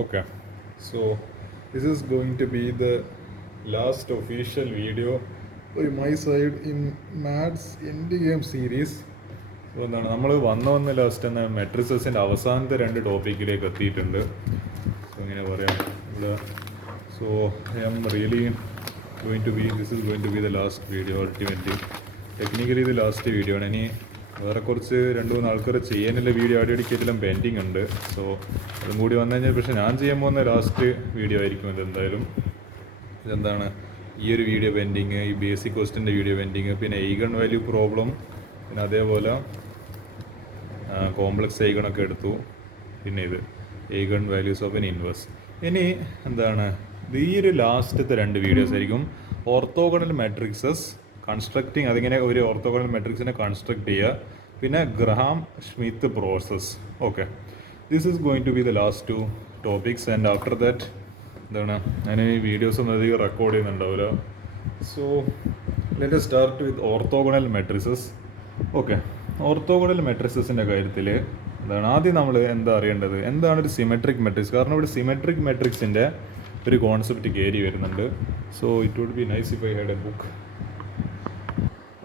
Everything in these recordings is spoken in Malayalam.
Okay, so this is going to be the last official video by my side in Mads End Game series. So എന്താണ് നമ്മൾ വന്ന് ലാസ്റ്റ് എന്ന മെട്രിസസിൻ്റെ അവസാനത്തെ 2 ടോപ്പിക്കിലേക്ക് എത്തിയിട്ടുണ്ട്. സോ ഇങ്ങനെ പറയാം ഇവിടെ. So I am really this is going to be the last video. Ultimately technically ഇത് ലാസ്റ്റ് വീഡിയോ ആണ്. ഇനി വേറെ കുറച്ച് 2-3 ആൾക്കാർ ചെയ്യാനുള്ള വീഡിയോ അടിക്കടിക്കെല്ലാം പെൻഡിങ് ഉണ്ട്. സോ അതും കൂടി വന്നു കഴിഞ്ഞാൽ പക്ഷേ ഞാൻ ചെയ്യാൻ പോകുന്ന ലാസ്റ്റ് വീഡിയോ ആയിരിക്കും ഇതെന്തായാലും. ഇതെന്താണ് ഈ ഒരു വീഡിയോ പെൻഡിങ്, ഈ ബേസിക് ക്വസ്റ്റിൻ്റെ വീഡിയോ പെൻഡിങ്, പിന്നെ ഐഗൺ വാല്യൂ പ്രോബ്ലം, പിന്നെ അതേപോലെ കോംപ്ലക്സ് ഐഗണൊക്കെ എടുത്തു, പിന്നെ ഇത് eigen values of N inverse. ഇനി എന്താണ് ഈ ഒരു ലാസ്റ്റത്തെ 2 വീഡിയോസ് ആയിരിക്കും ഓർത്തോഗണൽ മാട്രിക്സസ് കൺസ്ട്രക്റ്റിങ്, അതിങ്ങനെ ഒരു ഓർത്തോഗണൽ മാട്രിക്സിനെ കൺസ്ട്രക്ട് ചെയ്യുക, പിന്നെ Gram Schmidt process. Okay, this is going to be the last 2 topics. And after that എന്താണ് ഞാൻ ഈ വീഡിയോസ് ഒന്നും അധികം റെക്കോർഡ് ചെയ്യുന്നുണ്ടാവില്ല. So let us start with orthogonal matrices. Okay, orthogonal മാട്രിസസിൻ്റെ കാര്യത്തിൽ എന്താണ് ആദ്യം നമ്മൾ എന്താ അറിയേണ്ടത്, എന്താണ് ഒരു സിമെട്രിക് മാട്രിക്സ്. കാരണം ഇവിടെ സിമെട്രിക് മാട്രിക്സിൻ്റെ ഒരു കോൺസെപ്റ്റ് കയറി വരുന്നുണ്ട്. So it would be nice if I had a book.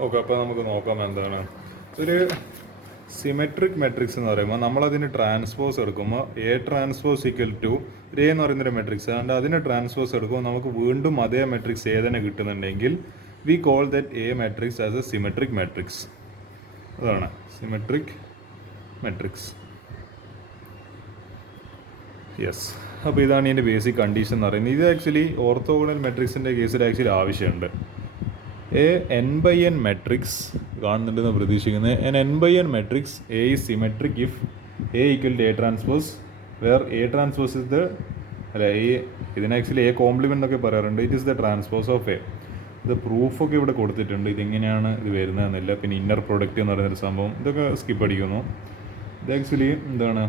Okay, അപ്പോൾ നമുക്ക് നോക്കാം എന്താണ് ഒരു സിമെട്രിക് മെട്രിക്സ് എന്ന് പറയുമ്പോൾ നമ്മളതിന് ട്രാൻസ്പോസ് എടുക്കുമ്പോൾ A transpose equal to A എന്ന് പറയുന്നൊരു മെട്രിക്സ് ആണ്. അതിന് ട്രാൻസ്പോസ് എടുക്കുമ്പോൾ നമുക്ക് വീണ്ടും അതേ മെട്രിക്സ് ഏതെന്നെ കിട്ടുന്നുണ്ടെങ്കിൽ we call that a matrix as a symmetric matrix. അതാണ് സിമെട്രിക് മെട്രിക്സ്. യെസ്, അപ്പോൾ ഇതാണ് ഇതിൻ്റെ ബേസിക് കണ്ടീഷൻ എന്ന് പറയുന്നത്. ഇത് ആക്ച്വലി ഓർത്തോഗണൽ മെട്രിക്സിൻ്റെ കേസിൽ ആക്ച്വലി ആവശ്യമുണ്ട്. A n by n matrix കാണുന്നുണ്ടെന്ന് പ്രതീക്ഷിക്കുന്നത്. N by n matrix A is symmetric if A equal to A transpose where A transpose is the ഇതിന് ആക്ച്വലി എ കോംപ്ലിമെൻ്റ് എന്നൊക്കെ പറയാറുണ്ട്. It is the transpose of A. ഇത് പ്രൂഫൊക്കെ ഇവിടെ കൊടുത്തിട്ടുണ്ട്, ഇതെങ്ങനെയാണ് ഇത് വരുന്നതെന്നില്ല. പിന്നെ ഇന്നർ പ്രൊഡക്റ്റ് എന്ന് പറയുന്നൊരു സംഭവം, ഇതൊക്കെ സ്കിപ്പ് അടിക്കുന്നു. ഇത് ആക്ച്വലി എന്താണ്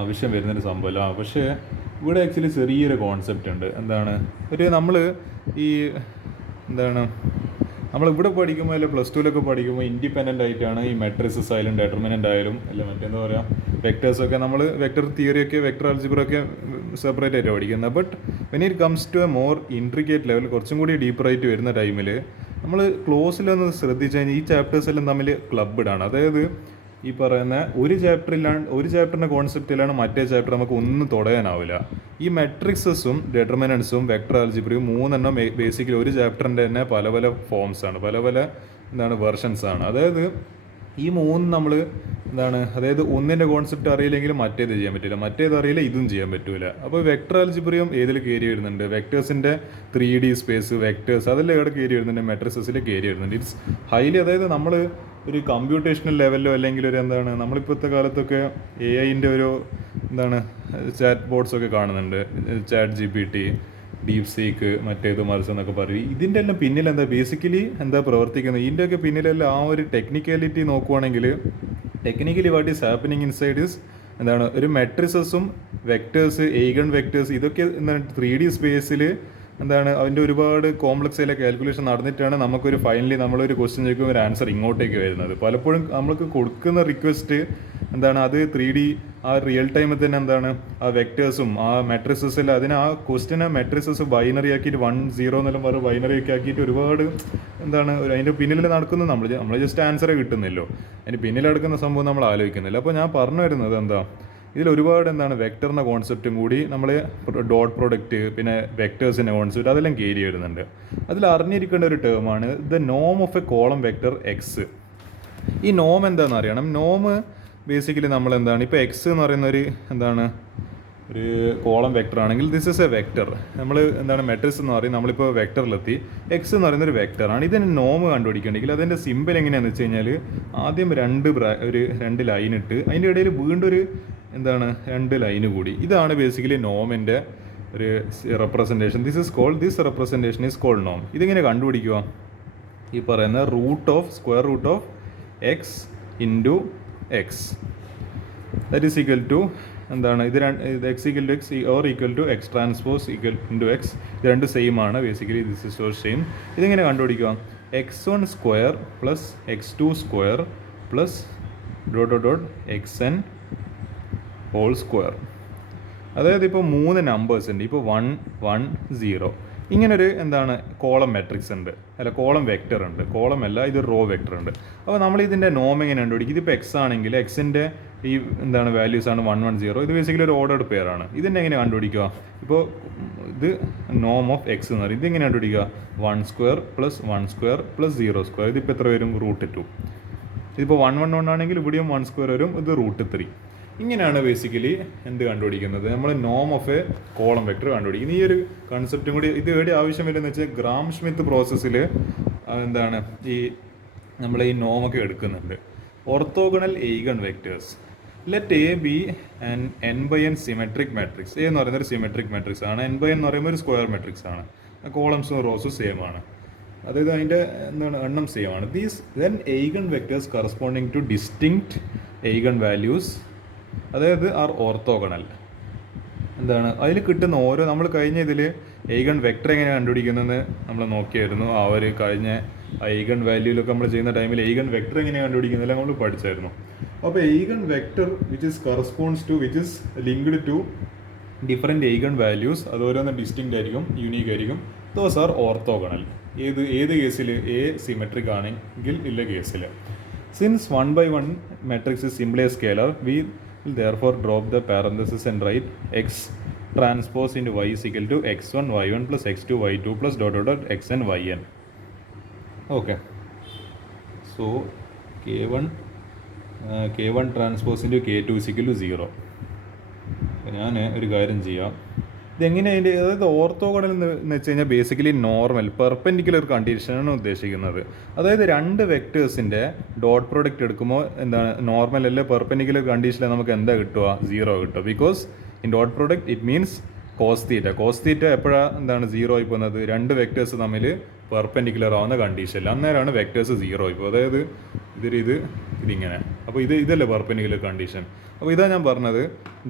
ആവശ്യം വരുന്നൊരു സംഭവമല്ല. പക്ഷേ ഇവിടെ ആക്ച്വലി ചെറിയൊരു കോൺസെപ്റ്റ് ഉണ്ട്. എന്താണ് നമ്മൾ ഈ എന്താണ് നമ്മളിവിടെ പഠിക്കുമ്പോൾ അല്ലെ +2 പഠിക്കുമ്പോൾ ഇൻഡിപെൻഡൻ്റ് ആയിട്ടാണ് ഈ മെട്രിസസ് ആയാലും ഡെറ്റർമിനൻ്റ് ആയാലും അല്ല മറ്റെന്താ പറയുക വെക്ടേഴ്സൊക്കെ നമ്മൾ വെക്ടർ തിയറിയൊക്കെ വെക്ടർ ആൽജിബ്രയൊക്കെ സെപ്പറേറ്റ് ആയിട്ട് പഠിക്കുന്നത്. But when it comes to a more intricate level, കുറച്ചും കൂടി ഡീപ്പറായിട്ട് വരുന്ന ടൈമിൽ നമ്മൾ ക്ലോസിലൊന്ന് ശ്രദ്ധിച്ചു കഴിഞ്ഞാൽ ഈ ചാപ്റ്റേഴ്സ് എല്ലാം തമ്മിൽ ക്ലബ്ബഡാണ്. അതായത് ഈ പറയുന്ന ഒരു ചാപ്റ്ററിൻ്റെ കോൺസെപ്റ്റിലാണ് മറ്റേ ചാപ്റ്റർ നമുക്ക് ഒന്നും തുടയാനാവില്ല. ഈ മെട്രിക്സസും ഡെറ്റർമിനൻസും വെക്ടർ ആൽജിബ്രയും 3 ബേസിക്കലി ഒരു ചാപ്റ്ററിൻ്റെ തന്നെ പല പല ഫോംസാണ്, പല വെർഷൻസാണ്. അതായത് ഈ 3 നമ്മൾ അതായത് ഒന്നിൻ്റെ കോൺസെപ്റ്റ് അറിയില്ലെങ്കിൽ മറ്റേത് ചെയ്യാൻ പറ്റില്ല, മറ്റേത് അറിയില്ല ഇതും ചെയ്യാൻ പറ്റില്ല. അപ്പോൾ വെക്ടർ ആൽജിബ്രയും ഏതിൽ കയറി വരുന്നുണ്ട്, വെക്ടേഴ്സിൻ്റെ 3D സ്പേസ് വെക്ടേഴ്സ് അതെല്ലാം എവിടെ കയറി വരുന്നുണ്ട്, മെട്രിസസിൽ കയറി വരുന്നുണ്ട്. ഇറ്റ്സ് ഹൈലി, അതായത് നമ്മൾ ഒരു കമ്പ്യൂട്ടേഷണൽ ലെവലിലോ അല്ലെങ്കിൽ ഒരു നമ്മളിപ്പോഴത്തെ കാലത്തൊക്കെ AI-ൻ്റെ ഒരു ചാറ്റ് ബോർഡ്സൊക്കെ കാണുന്നുണ്ട്, ചാറ്റ് GPT, ഡീപ് സീക്ക്, മറ്റേത് മറിച്ച് എന്നൊക്കെ പറയും. ഇതിൻ്റെ എല്ലാം പിന്നിൽ ബേസിക്കലി പ്രവർത്തിക്കുന്നത്, ഇതിൻ്റെയൊക്കെ പിന്നിലെല്ലാം ആ ഒരു ടെക്നിക്കാലിറ്റി നോക്കുവാണെങ്കിൽ technically what is happening inside is ഒരു മെട്രിസസും വെക്ടേഴ്സ്, ഐഗൺ വെക്ടേഴ്സ്, ഇതൊക്കെ 3D സ്പേസിൽ അതിൻ്റെ ഒരുപാട് കോംപ്ലക്സ് ആയ കാൽക്കുലേഷൻ നടന്നിട്ടാണ് നമുക്കൊരു ഫൈനലി നമ്മളൊരു ക്വസ്റ്റ്യൻ ചോദിക്കുമ്പോൾ ഒരു ആൻസർ ഇങ്ങോട്ടേക്ക് വരുന്നത്. പലപ്പോഴും നമ്മൾക്ക് കൊടുക്കുന്ന റിക്വസ്റ്റ് അത് 3D ആ റിയൽ ടൈമിൽ തന്നെ ആ വെക്ടേഴ്സും ആ മെട്രിസസിൽ ആ ക്വസ്റ്റിനെ മെട്രിസസ് ബൈനറി ആക്കിയിട്ട് 1 0 എന്നെല്ലാം പറഞ്ഞ് ബൈനറി ഒക്കെ ആക്കിയിട്ട് ഒരുപാട് അതിൻ്റെ പിന്നിൽ നടക്കുന്നത് നമ്മൾ ജസ്റ്റ് ആൻസറേ കിട്ടുന്നില്ലോ, അതിന് പിന്നിൽ നടക്കുന്ന സംഭവം നമ്മൾ ആലോചിക്കുന്നില്ല. അപ്പോൾ ഞാൻ പറഞ്ഞു വരുന്നത് ഇതിൽ ഒരുപാട് വെക്ടറിൻ്റെ കോൺസെപ്റ്റും കൂടി നമ്മൾ ഡോട്ട് പ്രൊഡക്റ്റ്, പിന്നെ വെക്ടേഴ്സിൻ്റെ കോൺസെപ്റ്റ് അതെല്ലാം കയറി വരുന്നുണ്ട്. അതിൽ അറിഞ്ഞിരിക്കേണ്ട ഒരു ടേമാണ് ദ നോം of a column vector x. ഈ നോം എന്താണെന്ന് അറിയണം. നോം ബേസിക്കലി നമ്മൾ ഇപ്പോൾ എക്സ് എന്ന് പറയുന്ന ഒരു കോളം വെക്ടർ ആണെങ്കിൽ ദിസ് ഇസ് എ വെക്ടർ. നമ്മൾ മെട്രിക്സ് എന്ന് പറയും, നമ്മളിപ്പോൾ വെക്ടറിലെത്തി. എക്സ് എന്ന് പറയുന്നൊരു വെക്ടറാണ്. ഇതിന് നോം കണ്ടുപിടിക്കണമെങ്കിൽ അതിൻ്റെ സിമ്പിൾ എങ്ങനെയാണെന്ന് വെച്ച് കഴിഞ്ഞാൽ ആദ്യം 2 ലൈൻ ഇട്ട് അതിൻ്റെ ഇടയിൽ വീണ്ടും ഒരു 2 ലൈന് കൂടി. ഇതാണ് ബേസിക്കലി നോമിൻ്റെ ഒരു representation. This representation is called നോം. ഇതിങ്ങനെ കണ്ടുപിടിക്കുക, ഈ പറയുന്ന square root of x into x that is equal to ഇത് x equal to x or equal to x transpose equal into x. ഇത് 2 സെയിം ആണ് basically. This is or same. ഇതിങ്ങനെ കണ്ടുപിടിക്കുക, x1 square plus x2 square plus dot x n whole square. അതായത് ഇപ്പോൾ 3 നമ്പേഴ്സ് ഉണ്ട്. ഇപ്പോൾ 1 1 0 ഇങ്ങനൊരു എന്താണ് കോളം മെട്രിക്സ് ഉണ്ട്, അല്ല കോളം വെക്റ്റർ ഉണ്ട്. കോളം അല്ല, ഇത് റോ വെക്റ്റർ ഉണ്ട്. അപ്പോൾ നമ്മൾ ഇതിൻ്റെ നോം എങ്ങനെ കണ്ടുപിടിക്കും? ഇതിപ്പോൾ എക്സ് ആണെങ്കിൽ എക്സിൻ്റെ ഈ എന്താണ് വാല്യൂസ് ആണ് 1 1 0. ഇത് ബേസിക്കലി ഒരു ഓർഡർഡ് പെയർ ആണ്. ഇതിനെ എങ്ങനെ കണ്ടുപിടിക്കുക? ഇപ്പോൾ ഇത് നോം ഓഫ് എക്സ് എന്ന് പറയും. ഇതിങ്ങനെ കണ്ടുപിടിക്കുക? 1 square plus 1 square plus 0 square. ഇതിപ്പോൾ എത്ര വരും? √2. ഇതിപ്പോൾ 1 1 1 ആണെങ്കിൽ ഇവിടെയും 1 സ്ക്വയർ വരും, ഇത് √3. ഇങ്ങനെയാണ് ബേസിക്കലി എന്ത് കണ്ടുപിടിക്കുന്നത്? നമ്മൾ നോം ഓഫ് എ കോളം വെക്ടർ കണ്ടുപിടിക്കുന്നത്. ഈ ഒരു കൺസെപ്റ്റും കൂടി ഇത് എവിടെ ആവശ്യം വരുന്നത് വെച്ചാൽ ഗ്രാം സ്മിത്ത് പ്രോസസ്സിൽ എന്താണ് ഈ നമ്മൾ ഈ നോമൊക്കെ എടുക്കുന്നുണ്ട്. Orthogonal eigen vectors. Let A be an n/n symmetric matrix. A എന്ന് പറയുന്നത് ഒരു സിമെട്രിക് മാട്രിക്സ് ആണ്. n/n എന്ന് പറയുമ്പോൾ ഒരു സ്ക്വയർ മാട്രിക്സ് ആണ്. കോളംസും റോസും സെയിം ആണ്, അതായത് അതിൻ്റെ എന്താണ് എണ്ണം സെയിം ആണ്. These then eigen vectors corresponding to distinct eigen values, അതായത് ആർ ഓർത്തോഗണൽ. എന്താണ് അതിൽ കിട്ടുന്ന ഓരോ, നമ്മൾ കഴിഞ്ഞ ഇതിൽ എയ്ഗൺ വെക്ടർ എങ്ങനെ കണ്ടുപിടിക്കുന്നതെന്ന് നമ്മൾ നോക്കിയായിരുന്നു. ആ ഒരു കഴിഞ്ഞ എയ്ഗൺ വാല്യൂലൊക്കെ നമ്മൾ ചെയ്യുന്ന ടൈമിൽ എയ്ഗൺ വെക്ടർ എങ്ങനെ കണ്ടുപിടിക്കുന്നില്ല നമ്മൾ പഠിച്ചായിരുന്നു. അപ്പോൾ eigen vector which is corresponds to which is linked to different eigen values, അത് ഓരോന്ന് ഡിസ്റ്റിങ്ക്റ്റ് ആയിരിക്കും, യൂണീക്ക് ആയിരിക്കും. Those are orthogonal. ഏത് കേസിൽ? എ സിമെട്രിക് ആണെങ്കിൽ ഇല്ല കേസിൽ. Since 1/1 matrix is simply a scalar, we will therefore drop the parenthesis and write x transpose into y is equal to x1 y1 plus x2 y2 plus dot dot dot xn yn. Okay, so k1 transpose into k2 is equal to 0. ഞാൻ ഒരു കാര്യം ചെയ്യാം. ഇതെങ്ങനെ അതിൻ്റെ, അതായത് ഓർത്തോഗണൽ എന്ന് വെച്ച് കഴിഞ്ഞാൽ ബേസിക്കലി നോർമൽ പെർപെൻഡിക്കുലർ കണ്ടീഷനാണ് ഉദ്ദേശിക്കുന്നത്. അതായത് രണ്ട് വെക്ടേഴ്സിൻ്റെ ഡോട്ട് പ്രോഡക്റ്റ് എടുക്കുമ്പോൾ എന്താണ് നോർമൽ അല്ലെ പെർപെൻഡിക്കുലർ കണ്ടീഷനിൽ നമുക്ക് എന്താ കിട്ടുക? 0 കിട്ടുക. Because in dot product it means cos theta എപ്പോഴാണ് എന്താണ് 0 ആയി പോകുന്നത്? രണ്ട് വെക്ടേഴ്സ് തമ്മിൽ പെർപെൻഡിക്കുലർ ആവുന്ന കണ്ടീഷനിൽ, അന്നേരമാണ് വെക്ടേഴ്സ് 0 ആയി പോകും. അതായത് ഇതിങ്ങനെ. അപ്പോൾ ഇതല്ലേ പെർപെൻഡിക്കുലർ കണ്ടീഷൻ. അപ്പോൾ ഇതാ ഞാൻ പറഞ്ഞത്,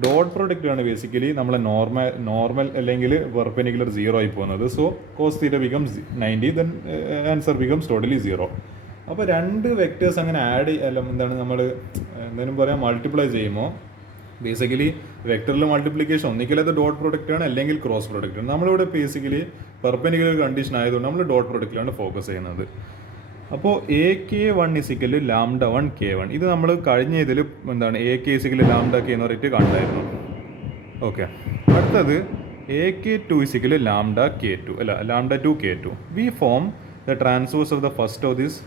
ഡോട്ട് പ്രോഡക്റ്റ് ആണ് ബേസിക്കലി നമ്മളെ നോർമൽ അല്ലെങ്കിൽ പെർപെൻഡിക്കുലർ 0 ആയി പോകുന്നത്. So cos theta becomes 90, then answer becomes totally 0. അപ്പോൾ രണ്ട് വെക്ടേഴ്സ് അങ്ങനെ എന്താണ് നമ്മൾ എന്തായാലും പറയാം മൾട്ടിപ്ലൈ ചെയ്യുമ്പോൾ ബേസിക്കലി വെക്ടറിൽ മൾട്ടിപ്ലിക്കേഷൻ ഒന്നിക്കൽ അത് ഡോട്ട് പ്രോഡക്റ്റ് ആണ്, അല്ലെങ്കിൽ ക്രോസ് പ്രോഡക്റ്റ് ആണ്. നമ്മളിവിടെ ബേസിക്കലി പെർപെൻഡിക്കുലർ കണ്ടീഷൻ ആയതുകൊണ്ട് നമ്മൾ ഡോട്ട് പ്രോഡക്റ്റിലാണ് ഫോക്കസ് ചെയ്യുന്നത്. അപ്പോൾ AK1 = λ1 K1. ഇത് നമ്മൾ കഴിഞ്ഞ ഇതിൽ എന്താണ് AK = λk എന്ന് പറഞ്ഞിട്ട് കണ്ടായിരുന്നു. ഓക്കെ, അടുത്തത് AK2 = λk2 അല്ല λ2 K2. We form the transpose of the first of this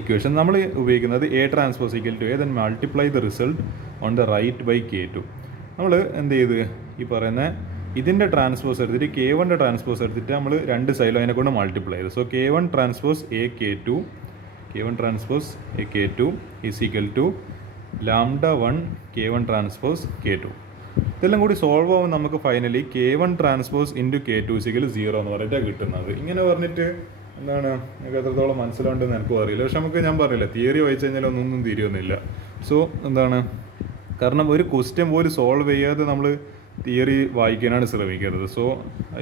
equation. നമ്മൾ ഉപയോഗിക്കുന്നത് A transpose = A, then multiply the result on the right by K2. നമ്മൾ എന്ത് ചെയ്ത് ഈ പറയുന്ന ഇതിൻ്റെ ട്രാൻസ്പോസ് എടുത്തിട്ട് K1 ട്രാൻസ്പോസ് എടുത്തിട്ട് നമ്മൾ രണ്ട് സൈഡിലും അതിനെ കൊണ്ട് മൾട്ടിപ്ലൈ ചെയ്തു. So K1 transpose AK2 is equal to λ1 K1 transpose K2. ഇതെല്ലാം കൂടി സോൾവ് ആവുമ്പോൾ നമുക്ക് finally K1 transpose into K2 = 0 എന്ന് പറഞ്ഞിട്ടാണ് കിട്ടുന്നത്. ഇങ്ങനെ പറഞ്ഞിട്ട് എന്താണ് നിങ്ങൾക്ക് എത്രത്തോളം മനസ്സിലാവുണ്ടെന്ന് എനിക്കും അറിയില്ല. പക്ഷെ നമുക്ക് ഞാൻ പറഞ്ഞില്ല, തിയറി വായിച്ചു കഴിഞ്ഞാൽ ഒന്നും തിരിയൊന്നുമില്ല. സോ എന്താണ്, കാരണം ഒരു ക്വസ്റ്റ്യൻ പോലും സോൾവ് ചെയ്യാതെ നമ്മൾ തിയറി വായിക്കാനാണ് ശ്രമിക്കരുത്. സോ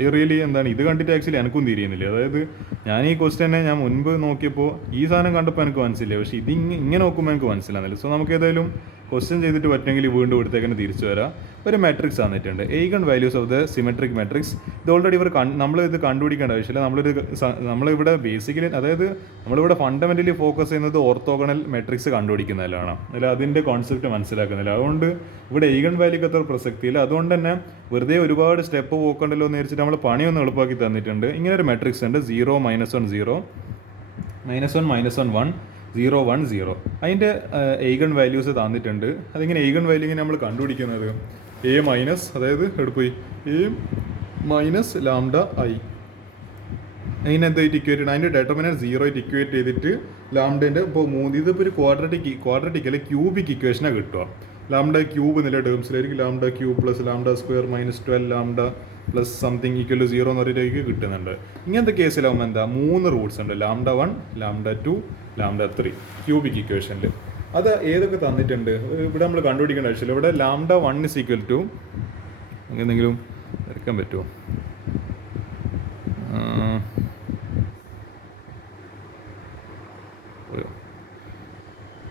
ഐ റിയലി എന്താണ് ഇത് കണ്ടിട്ട് ആക്ച്വലി എനിക്കും തിരിയുന്നില്ല. അതായത് ഞാൻ ഈ ക്വസ്റ്റ്യനെ ഞാൻ മുൻപ് നോക്കിയപ്പോൾ ഈ സാധനം കണ്ടപ്പോൾ എനിക്ക് മനസ്സിലായി, പക്ഷേ ഇങ്ങനെ നോക്കുമ്പോൾ എനിക്ക് മനസ്സിലാകുന്നില്ല. സോ നമുക്ക് ഏതായാലും ക്വസ്റ്റ്യൻ ചെയ്തിട്ട് പറ്റുമെങ്കിൽ വീണ്ടും ഇവിടത്തേക്കാണ് തിരിച്ചു വരാം. ഒരു മെട്രിക്സ് തന്നിട്ടുണ്ട്, eigen values of the symmetric matrix. ഇത് ഓൾറെഡി നമ്മളിത് കണ്ടുപിടിക്കേണ്ട ആവശ്യമില്ല. നമ്മളിവിടെ ബേസിക്കലി, അതായത് നമ്മളിവിടെ ഫണ്ടമെൻ്റലി ഫോക്കസ് ചെയ്യുന്നത് ഓർത്തോഗണൽ മെട്രിക്സ് കണ്ടുപിടിക്കുന്നതിലാണ്, അല്ല അതിൻ്റെ കോൺസെപ്റ്റ് മനസ്സിലാക്കുന്നില്ല. അതുകൊണ്ട് ഇവിടെ എയ്ഗൺ വാല്യൂക്ക് അത്ര പ്രസക്തിയില്ല. അതുകൊണ്ട് തന്നെ വെറുതെ ഒരുപാട് സ്റ്റെപ്പ് പോക്കണ്ടല്ലോ എന്ന് വിചാരിച്ചിട്ട് നമ്മൾ പണിയൊന്ന് എളുപ്പമാക്കി തന്നിട്ടുണ്ട്. ഇങ്ങനെ ഒരു മെട്രിക്സ് ഉണ്ട്, 0 -1 0 -1 -1 1 0 1 0. അതിൻ്റെ എയ്ഗൺ വാല്യൂസ് തന്നിട്ടുണ്ട്. അതിങ്ങനെ എയ്ഗൺ വാല്യൂ ഇങ്ങനെ നമ്മൾ കണ്ടുപിടിക്കുന്നത് A മൈനസ്, അതായത് എടുപ്പോയി A മൈനസ് λi അതിനെന്തായിട്ട് ഇക്വേറ്റ് ചെയ്യണം, അതിൻ്റെ ഡെറ്റർമിനൻറ്റ് 0 ആയിട്ട് ഇക്വേറ്റ് ചെയ്തിട്ട് ലാംഡേൻ്റെ ഇപ്പോൾ ഇതിപ്പോൾ ഒരു ക്വാഡ്രറ്റിക് അല്ലെ ക്യൂബിക് ഇക്വേഷനാണ് കിട്ടുക. ലാംഡ ക്യൂബ് എന്നുള്ള ടേംസിലായിരിക്കും λ cube plus λ² -12 λ plus something equal to 0 എന്ന് പറഞ്ഞിട്ടേക്ക് കിട്ടുന്നുണ്ട്. ഇങ്ങനത്തെ കേസിലാവുമ്പോൾ എന്താ 3 റൂട്ട്സ് ഉണ്ട്, λ1 λ2 λ3 ക്യൂബിക് ഇക്വേഷനിൽ. അത് ഏതൊക്കെ തന്നിട്ടുണ്ട് ഇവിടെ നമ്മൾ കണ്ടുപിടിക്കേണ്ട ആവശ്യമില്ല. ഇവിടെ λ1 = എന്തെങ്കിലും വരയ്ക്കാൻ പറ്റുമോ?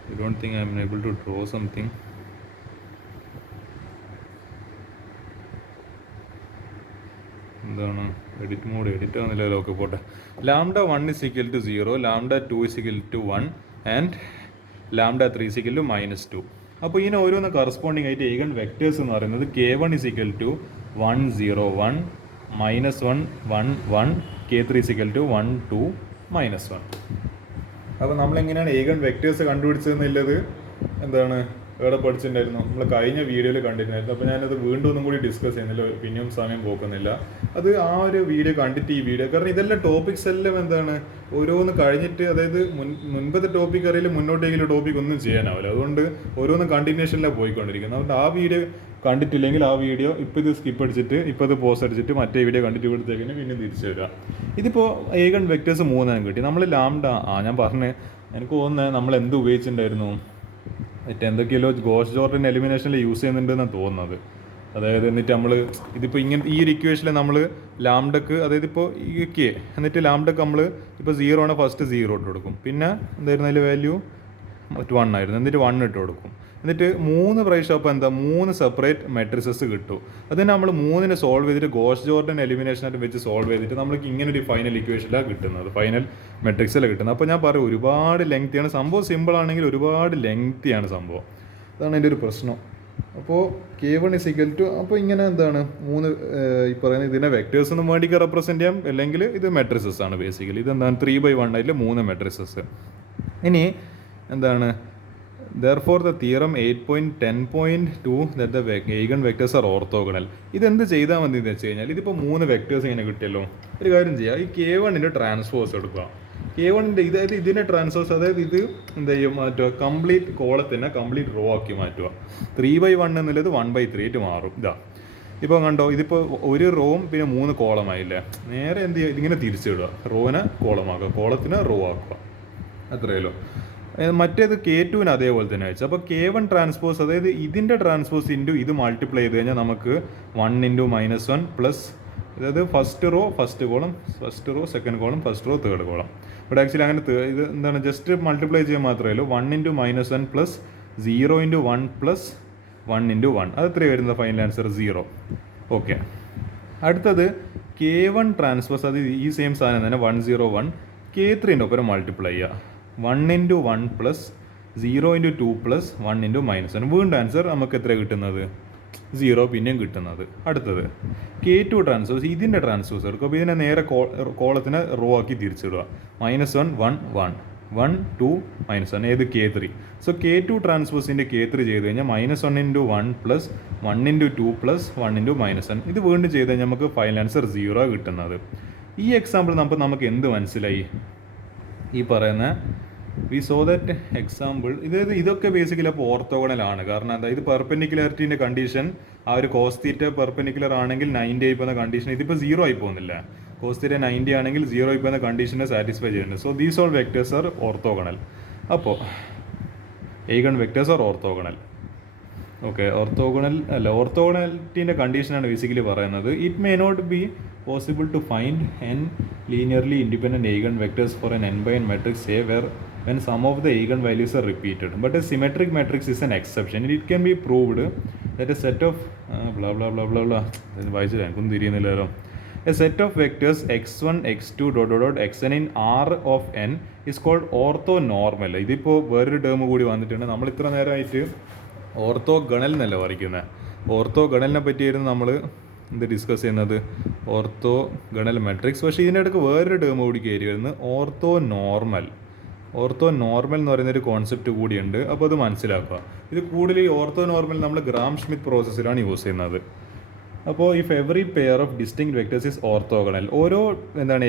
I don't think I am able to draw something. എന്താണ് എഡിറ്റ് ആവുന്നില്ലല്ലോ. ഓക്കെ പോട്ടെ. Lambda 1 is equal to 0, lambda 2 is equal to 1 and lambda 3 is equal to -2. അപ്പോൾ ഇതിന് ഓരോന്ന് കറസ്പോണ്ടിങ് ആയിട്ട് ഏഗൺ വെക്ടേഴ്സ് എന്ന് പറയുന്നത് k1 is equal to 1 0 1 -1 1 1, k3 is equal to 1 2 -1. അപ്പോൾ നമ്മളെങ്ങനെയാണ് ഏഗൺ വെക്ടേഴ്സ് കണ്ടുപിടിച്ചതെന്നുള്ളത് എന്താണ് ഇവിടെ പഠിച്ചിട്ടുണ്ടായിരുന്നു, നമ്മൾ കഴിഞ്ഞ വീഡിയോയിൽ കണ്ടിട്ടുണ്ടായിരുന്നു. അപ്പോൾ ഞാനത് വീണ്ടും ഒന്നും കൂടി ഡിസ്കസ് ചെയ്യുന്നില്ല, പിന്നെയും സമയം പോക്കുന്നില്ല. അത് ആ ഒരു വീഡിയോ കണ്ടിട്ട് ഈ വീഡിയോ, കാരണം ഇതെല്ലാം ടോപ്പിക്സ് എല്ലാം എന്താണ് ഓരോന്ന് കഴിഞ്ഞിട്ട്, അതായത് മുൻപത്തെ ടോപ്പിക് അറിയില്ല മുന്നോട്ടേക്കുള്ള ടോപ്പിക് ഒന്നും ചെയ്യാനാവില്ല. അതുകൊണ്ട് ഓരോന്ന് കണ്ടിന്യൂഷനിലാണ് പോയിക്കൊണ്ടിരിക്കുന്നത്. അതുകൊണ്ട് ആ വീഡിയോ കണ്ടിട്ടില്ലെങ്കിൽ ആ വീഡിയോ ഇപ്പോൾ ഇത് സ്കിപ്പ് അടിച്ചിട്ട് ഇപ്പോൾ ഇത് പോസ് അടിച്ചിട്ട് മറ്റേ വീഡിയോ കണ്ടിട്ട് ഇവിടത്തേക്കിന് പിന്നെ തിരിച്ചു വരിക. ഇതിപ്പോൾ ഏഗൺ വെക്ടേഴ്സ് 3 കിട്ടി. നമ്മൾ ലാംഡ ഞാൻ പറഞ്ഞ് എനിക്ക് തോന്നുന്നത് നമ്മൾ എന്ത് ഉപയോഗിച്ചിട്ടുണ്ടായിരുന്നു, എന്തൊക്കെയല്ലോ ഗോസ് ജോർഡൻ എലിമിനേഷനിൽ യൂസ് ചെയ്യുന്നുണ്ടെന്നാണ് തോന്നുന്നത്. അതായത് എന്നിട്ട് നമ്മൾ ഇതിപ്പോൾ ഇങ്ങനെ ഈ ഒരു ഇക്വേഷനിൽ നമ്മൾ ലാംഡക്ക്, അതായത് ഇപ്പോൾ ഈ കെ എന്നിട്ട് ലാംഡക്ക് നമ്മൾ ഇപ്പോൾ 0 ആണ്, ഫസ്റ്റ് 0 ഇട്ട് കൊടുക്കും. പിന്നെ എന്തായിരുന്നു അതിൽ വാല്യൂ 1 ആയിരുന്നു, എന്നിട്ട് 1 ഇട്ട് കൊടുക്കും. എന്നിട്ട് 3 പ്രാവശ്യം അപ്പോൾ എന്താ 3 സെപ്പറേറ്റ് മെട്രിസസ് കിട്ടും. അതിന് നമ്മൾ 3 സോൾവ് ചെയ്തിട്ട് ഗോസ് ജോർഡൻ എലിമിനേഷനായിട്ട് വെച്ച് സോൾവ് ചെയ്തിട്ട് നമ്മൾക്ക് ഇങ്ങനെ ഒരു ഫൈനൽ ഇക്വേഷനിലാണ് കിട്ടുന്നത്, ഫൈനൽ മെട്രിക്സിലാണ് കിട്ടുന്നത്. അപ്പോൾ ഞാൻ പറയും ഒരുപാട് ലെങ്തിയാണ് സംഭവം. സിമ്പിൾ ആണെങ്കിൽ ഒരുപാട് ലെങ്തിയാണ് സംഭവം. അതാണ് എൻ്റെ ഒരു പ്രശ്നം. അപ്പോൾ k1 is equal to, അപ്പോൾ ഇങ്ങനെ എന്താണ് 3 ഈ പറയുന്നത് ഇതിനെ വെക്ടേഴ്സ് ഒന്നും വേണ്ടിക്ക് റെപ്രസെൻറ്റ് ചെയ്യാം, അല്ലെങ്കിൽ ഇത് മെട്രിസസ് ആണ് ബേസിക്കലി. ഇതെന്താണ് 3/1 ആയിട്ട് 3 മെട്രിസസ്. ഇനി എന്താണ് therefore the theorem 8.10.2 that the eigen vectors are orthogonal. ഇതെന്ത് ചെയ്താൽ മതി എന്ന് വെച്ച് കഴിഞ്ഞാൽ, ഇതിപ്പോൾ 3 വെക്ടേഴ്സ് ഇങ്ങനെ കിട്ടിയല്ലോ, ഒരു കാര്യം ചെയ്യുക, ഈ k1ൻ്റെ ട്രാൻസ്പോസ് എടുക്കുക. k1ൻ്റെ അതായത് ഇതിനെ ട്രാൻസ്പോസ്, അതായത് ഇത് എന്താ ചെയ്യും മാറ്റുക, കംപ്ലീറ്റ് കോളത്തിനെ കംപ്ലീറ്റ് റോ ആക്കി മാറ്റുക. 3/1 എന്നുള്ളത് 1/3 ആയിട്ട് മാറും. ഇതാ ഇപ്പോൾ കണ്ടോ, ഇതിപ്പോൾ ഒരു റോവും പിന്നെ 3 കോളമായില്ലേ. നേരെ എന്ത് ചെയ്യുക, ഇതിങ്ങനെ തിരിച്ചിടുക, റോവിനെ കോളമാക്കുക, കോളത്തിനെ റോ ആക്കുക, അത്രയല്ലോ. മറ്റേത് k2ന് അതേപോലെ തന്നെ വെച്ചു. അപ്പോൾ k1 ട്രാൻസ്പോസ്, അതായത് ഇതിൻ്റെ ട്രാൻസ്പോസ് ഇൻറ്റു ഇത് മൾട്ടിപ്ലൈ ചെയ്ത് കഴിഞ്ഞാൽ നമുക്ക് 1 × -1 പ്ലസ്, അതായത് first row first column, first row second column, first row third column. ഇവിടെ ആക്ച്വലി അങ്ങനെ ഇത് എന്താണ് ജസ്റ്റ് മൾട്ടിപ്ലൈ ചെയ്യാൻ മാത്രമേ ഉള്ളൂ. 1 × -1 പ്ലസ് 0 × 1 പ്ലസ് 1 × 1, അത് എത്രയാണ് വരുന്നത് ഫൈനൽ ആൻസർ 0. ഓക്കെ, അടുത്തത് k1 ട്രാൻസ്പോസ്, അത് ഈ സെയിം സാധനം തന്നെ 1 0 1, k3ൻ്റെ ഒപ്പം മൾട്ടിപ്ലൈ ചെയ്യുക. 1 × 1 പ്ലസ് 0 × 2 പ്ലസ് 1 × -1. വീണ്ടും ആൻസർ നമുക്ക് എത്ര കിട്ടുന്നത് 0 പിന്നെയും കിട്ടുന്നത്. അടുത്തത് k2 ട്രാൻസ്പോസ്, ഇതിൻ്റെ ട്രാൻസ്പോസ് എടുക്കും. അപ്പോൾ ഇതിനെ നേരെ കോളത്തിനെ റോ ആക്കി തിരിച്ചിടുക. -1 1 1 1 2 -1, ഏത് k3. സോ k2 ട്രാൻസ്പോസിൻ്റെ k3 ചെയ്ത് കഴിഞ്ഞാൽ -1 × 1 പ്ലസ് 1 × 2 പ്ലസ് 1 × -1. ഇത് വീണ്ടും ചെയ്ത് കഴിഞ്ഞാൽ നമുക്ക് ഫൈനൽ ആൻസർ 0 കിട്ടുന്നത്. ഈ എക്സാമ്പിൾ നമുക്ക് എന്ത് മനസ്സിലായി, ഈ പറയുന്ന വി സോ ദാറ്റ് എക്സാമ്പിൾ ഇതൊക്കെ ബേസിക്കലി അപ്പോൾ ഓർത്തോഗണലാണ്. കാരണം എന്താ, ഇത് പെർപെൻഡിക്കുലാരിറ്റീൻ്റെ കണ്ടീഷൻ, ആ ഒരു കോസ് തീറ്റ പെർപെൻഡിക്കുലർ ആണെങ്കിൽ 90 ആയി പോകുന്ന കണ്ടീഷൻ ഇതിപ്പോൾ 0 ആയി പോകുന്നില്ല. കോസ് തീറ്റ 90 ആണെങ്കിൽ 0 ആയി പോകുന്ന കണ്ടീഷനെ സാറ്റിസ്ഫൈ ചെയ്യുന്നുണ്ട്. So these all vectors are orthogonal. അപ്പോൾ eigen vectors are orthogonal. Okay, ഓർത്തോഗണാലിറ്റീൻ്റെ കണ്ടീഷനാണ് ബേസിക്കലി പറയുന്നത്. It may not be possible to find n linearly independent eigen vectors for an n/n matrix A where when some of the eigen values are repeated, but a symmetric matrix is an exception. It can be proved that a set of blah blah blah blah blah വായിച്ചില്ല, എനിക്കൊന്നും തിരിയുന്നില്ലല്ലോ. A set of vectors x1 x2 dot dot dot xn in R of n is called orthonormal. ഇതിപ്പോൾ വേറൊരു ടേം കൂടി വന്നിട്ടുണ്ട്. നമ്മൾ ഇത്ര നേരമായിട്ട് ഓർത്തോഗണൽ എന്നല്ല വരയ്ക്കുന്നത്. ഓർത്തോഗണലിനെ പറ്റിയായിരുന്നു നമ്മൾ എന്ത് ഡിസ്കസ് ചെയ്യുന്നത്, ഓർത്തോഗണൽ മെട്രിക്സ്. പക്ഷേ ഇതിനിടയ്ക്ക് വേറൊരു ടേം കൂടി കയറി വരുന്നത് ഓർത്തോനോർമൽ എന്ന് പറയുന്നൊരു കോൺസെപ്റ്റ് കൂടിയുണ്ട്. അപ്പോൾ അത് മനസ്സിലാക്കുക. ഇത് കൂടുതൽ ഈ ഓർത്തോനോർമൽ നമ്മൾ ഗ്രാം ഷ്മിത്ത് പ്രോസസ്സിലാണ് യൂസ് ചെയ്യുന്നത്. അപ്പോൾ if every pair of distinct vectors is orthogonal, ഓരോ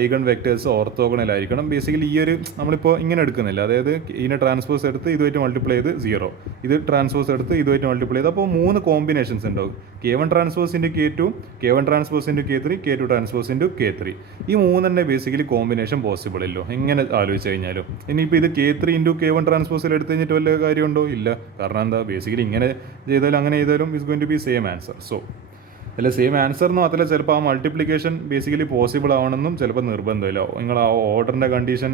ഏഗൺ വെക്ടേഴ്സ് ഓർത്തോഗണൽ ആയിരിക്കണം. ബേസിക്കലി ഈ ഒരു നമ്മളിപ്പോൾ ഇങ്ങനെ എടുക്കുന്നില്ല, അതായത് ഇതിനെ ട്രാൻസ്പോസ് എടുത്ത് ഇതുമായിട്ട് മൾട്ടിപ്ലൈ ചെയ്ത് 0, ഇത് ട്രാൻസ്പോസ് എടുത്ത് ഇതുമായിട്ട് മൾട്ടിപ്ലൈ ചെയ്ത്, അപ്പോൾ 3 കോമ്പിനേഷൻസ് ഉണ്ടാവും. k1 transpose into k2, k1 transpose into k3, k2 transpose into k3. ഈ 3 തന്നെ ബേസിക്കലി കോമ്പിനേഷൻ പോസിബിൾ ഇല്ലോ എങ്ങനെ ആലോചിച്ച് കഴിഞ്ഞാലും. ഇനിയിപ്പോൾ ഇത് k3 ഇൻറ്റു k1 ട്രാൻസ്പോസിൽ എടുത്ത് കഴിഞ്ഞിട്ട് വല്ല കാര്യമുണ്ടോ? ഇല്ല. കാരണം എന്താ, ബേസിക്കലി ഇങ്ങനെ ചെയ്താലും അങ്ങനെ ചെയ്താലും is going to be same answer. So അല്ല, സെയിം ആൻസർ എന്ന് മാത്രമല്ല, ചിലപ്പോൾ ആ മൾട്ടിപ്ലിക്കേഷൻ ബേസിക്കലി പോസിബിൾ ആവണമെന്നും ചിലപ്പോൾ നിർബന്ധമില്ല. നിങ്ങൾ ആ ഓർഡറിൻ്റെ കണ്ടീഷൻ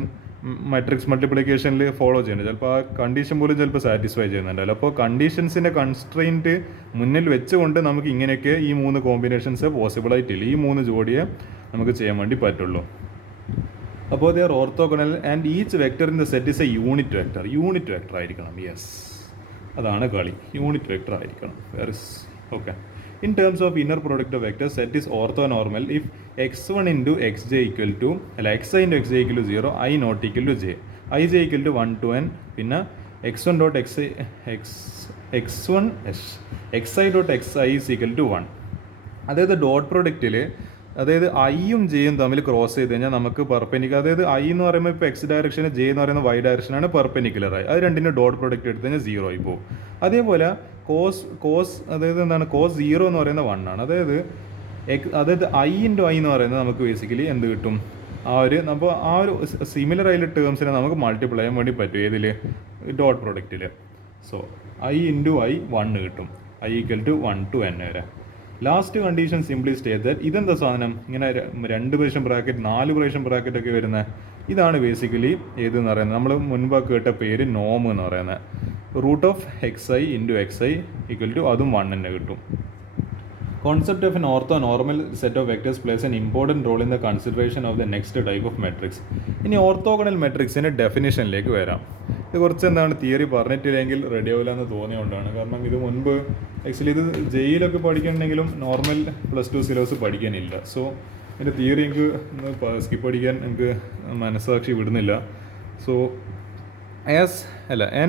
മാട്രിക്സ് മൾട്ടിപ്ലിക്കേഷനിൽ ഫോളോ ചെയ്യുന്നത്. ചിലപ്പോൾ ആ കണ്ടീഷൻ പോലും ചിലപ്പോൾ സാറ്റിസ്ഫൈ ചെയ്യുന്നുണ്ടല്ലോ. അപ്പോൾ കണ്ടീഷൻസിൻ്റെ കൺസ്ട്രെയിൻറ്റ് മുന്നിൽ വെച്ചുകൊണ്ട് നമുക്ക് ഇങ്ങനെയൊക്കെ ഈ 3 കോമ്പിനേഷൻസ് പോസിബിളായിട്ടില്ല. ഈ 3 ജോഡിയെ നമുക്ക് ചെയ്യാൻ വേണ്ടി പറ്റുള്ളൂ. അപ്പോൾ they are orthogonal and each vector in the set is A unit vector. Unit vector ആയിരിക്കണം. യെസ്, അതാണ് കളി. യൂണിറ്റ് വെക്ടർ ആയിരിക്കണം. Okay. In terms of inner product of vectors, set is orthonormal if x1 into xj equal to xi into xj equal to 0, I not equal to j, ij equal to 1 to n, പിന്നെ x1 dot xi dot xi is equal to 1. അതായത് ഡോട്ട് പ്രൊഡക്റ്റിൽ അതായത് ഐയും ജെയും തമ്മിൽ ക്രോസ് ചെയ്ത് കഴിഞ്ഞാൽ നമുക്ക് പെർപെൻഡിക്കുലർ, അതായത് ഐ എന്ന് പറയുമ്പോൾ ഇപ്പോൾ എക്സ് ഡയറക്ഷന്, ജെ എന്ന് പറയുന്ന വൈ ഡയറക്ഷനാണ് പെർപെൻഡിക്കുലറായി. അത് രണ്ടിൻ്റെ ഡോട്ട് പ്രൊഡക്റ്റ് എടുത്ത് കഴിഞ്ഞാൽ 0 ആയി പോകും. അതേപോലെ കോസ് അതായത് എന്താണ്, കോസ് 0 എന്ന് പറയുന്ന 1 ആണ്. അതായത് ഐ ഇൻറ്റു ഐ എന്ന് പറയുന്നത് നമുക്ക് ബേസിക്കലി എന്ത് കിട്ടും, അപ്പോൾ ആ ഒരു സിമിലർ ആയിട്ടുള്ള ടേംസിനെ നമുക്ക് മൾട്ടിപ്ലൈ ചെയ്യാൻ വേണ്ടി പറ്റും. ഏതിൽ? ഡോട്ട് പ്രൊഡക്റ്റിൽ. സോ ഐ ഇൻറ്റു ഐ 1 കിട്ടും. I equal to 1 to n വരെ. Last condition simply state that ഇതെന്താ സാധനം, ഇങ്ങനെ 2 പ്രാവശ്യം ബ്രാക്കറ്റ് 4 പ്രാവശ്യം ബ്രാക്കറ്റ് ഒക്കെ വരുന്നത്, ഇതാണ് ബേസിക്കലി ഏതെന്ന് പറയുന്നത്. നമ്മൾ മുൻപ് കേട്ട പേര് നോം എന്ന് പറയുന്നത്. Root of xi into xi equal to അതും 1 തന്നെ കിട്ടും. Concept of an orthonormal set of vectors plays an important role in the consideration of the next type of matrix. ഇനി ഓർത്തോഗണൽ മെട്രിക്സിൻ്റെ ഡെഫിനിഷനിലേക്ക് വരാം. ഇത് കുറച്ച് എന്താണ് തിയറി പറഞ്ഞിട്ടില്ലെങ്കിൽ റെഡി ആവില്ല എന്ന് തോന്നിയുകൊണ്ടാണ്. കാരണം ഇത് മുൻപ് ആക്ച്വലി ഇത് ജെയിലൊക്കെ പഠിക്കണമെങ്കിലും നോർമൽ +2 സിലബസ് പഠിക്കാനില്ല. സോ എൻ്റെ തിയറി എനിക്ക് സ്കിപ്പ് അടിക്കാൻ എനിക്ക് മനസ്സാക്ഷി വിടുന്നില്ല. So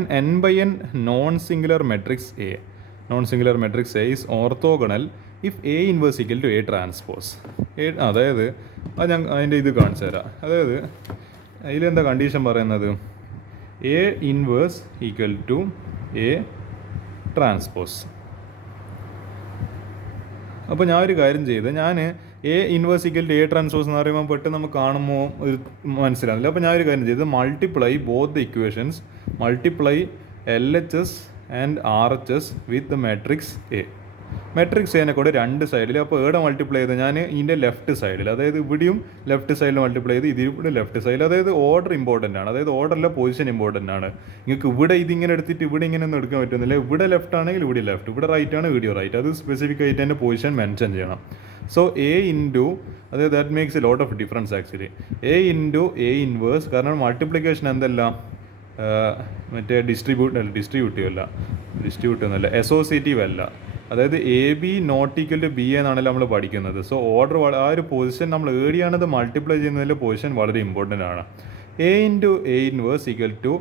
n/n non singular matrix A is orthogonal if A inverse equal to A transpose. അതായത് അത് ഞാൻ അതിൻ്റെ ഇത് കാണിച്ചു തരാം. അതായത് അതിലെന്താ കണ്ടീഷൻ പറയുന്നത്, A inverse equal to A transpose. അപ്പോൾ ഞാൻ ഒരു കാര്യം ചെയ്ത്, ഞാൻ A inverse equal to A transpose എന്ന് പറയുമ്പോൾ പെട്ടെന്ന് നമുക്ക് കാണുമ്പോൾ ഒരു മനസ്സിലാവില്ല. അപ്പോൾ ഞാനൊരു കാര്യം ചെയ്ത് multiply both the equations, multiply LHS and RHS with the matrix A. Matrix എനെ കൂടെ 2 സൈഡിൽ. അപ്പോൾ ഏടെ മൾട്ടിപ്ലൈ ചെയ്ത് ഞാൻ ഇതിൻ്റെ ലെഫ്റ്റ് സൈഡിൽ, അതായത് ഇവിടെയും ലെഫ്റ്റ് സൈഡിൽ മൾട്ടിപ്ലൈ ചെയ്ത് ഇതിവിടെ ലെഫ്റ്റ് സൈഡിൽ. അതായത് ഓർഡർ ഇമ്പോർട്ടൻ്റ് ആണ്, അതായത് ഓർഡറിലെ പൊസിഷൻ ഇമ്പോർട്ടൻ്റ് ആണ്. നിങ്ങൾക്ക് ഇവിടെ ഇതിങ്ങനെ എടുത്തിട്ട് ഇവിടെ ഇങ്ങനെ ഒന്നും എടുക്കാൻ പറ്റുന്നില്ല. ഇവിടെ ലെഫ്റ്റ് ആണെങ്കിൽ ഇവിടെ ലെഫ്റ്റ്, ഇവിടെ റൈറ്റ് ആണ് വീഡിയോ റൈറ്റ്. അത് സ്പെസിഫിക് ആയിട്ട് അതിൻ്റെ പൊസിഷൻ മെൻഷൻ ചെയ്യണം. സോ എ ഇൻറ്റു, അതായത് that makes a lot of difference actually. A into A inverse, കാരണം മൾട്ടിപ്ലിക്കേഷൻ എന്തല്ല, മറ്റേ ഡിസ്ട്രിബ്യൂട്ടീവ് ഒന്നുമല്ല, അസോസിയേറ്റീവ് അല്ല. അതായത് A B not equal to B എന്നാണല്ലോ നമ്മൾ പഠിക്കുന്നത്. സോ ഓർഡർ, ആ ഒരു പൊസിഷൻ നമ്മൾ ഏടിയാണത് മൾട്ടിപ്ലൈ ചെയ്യുന്നതിൻ്റെ പൊസിഷൻ വളരെ ഇമ്പോർട്ടൻ്റ് ആണ്. A into A inverse equal to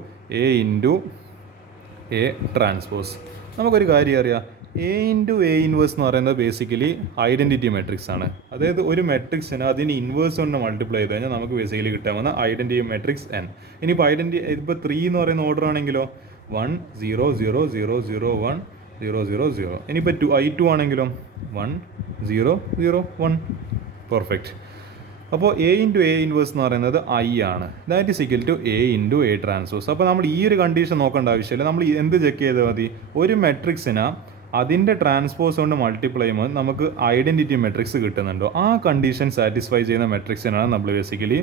A into A transpose. നമുക്കൊരു കാര്യം അറിയാം, എ ഇൻറ്റു എ ഇൻവേഴ്സ് എന്ന് പറയുന്നത് ബേസിക്കലി ഐഡൻറ്റിറ്റി മെട്രിക്സ് ആണ്. അതായത് ഒരു മെട്രിക്സിന് അതിന് ഇൻവേഴ്സ് കൊണ്ട് മൾട്ടിപ്ലൈ ചെയ്ത് കഴിഞ്ഞാൽ നമുക്ക് ബേസിക്കലി കിട്ടാവുന്ന ഐഡൻറ്റിറ്റി മെട്രിക്സ് n. ഇനിയിപ്പോൾ ഇപ്പോൾ 3 എന്ന് പറയുന്ന ഓർഡർ ആണെങ്കിലോ 1 0 0 0 0 1 0 0 0. ഇനിയിപ്പോൾ I2 ആണെങ്കിലും 1 0 0 1. പെർഫെക്റ്റ്. അപ്പോൾ എ ഇൻറ്റു എ ഇൻവേഴ്സ് എന്ന് പറയുന്നത് I ആണ്. That is equal to A into A transpose. അപ്പോൾ നമ്മൾ ഈ ഒരു കണ്ടീഷൻ നോക്കേണ്ട ആവശ്യമില്ല. നമ്മൾ എന്ത് ചെക്ക് ചെയ്താൽ മതി, ഒരു മെട്രിക്സിന് അതിൻ്റെ ട്രാൻസ്പോസ് കൊണ്ട് മൾട്ടിപ്ലൈ ചെയ്യുമ്പോൾ നമുക്ക് ഐഡൻറ്റിറ്റി മെട്രിക്സ് കിട്ടുന്നുണ്ടോ, ആ കണ്ടീഷൻ സാറ്റിസ്ഫൈ ചെയ്യുന്ന മെട്രിക്സിനാണ് നമ്മൾ ബേസിക്കലി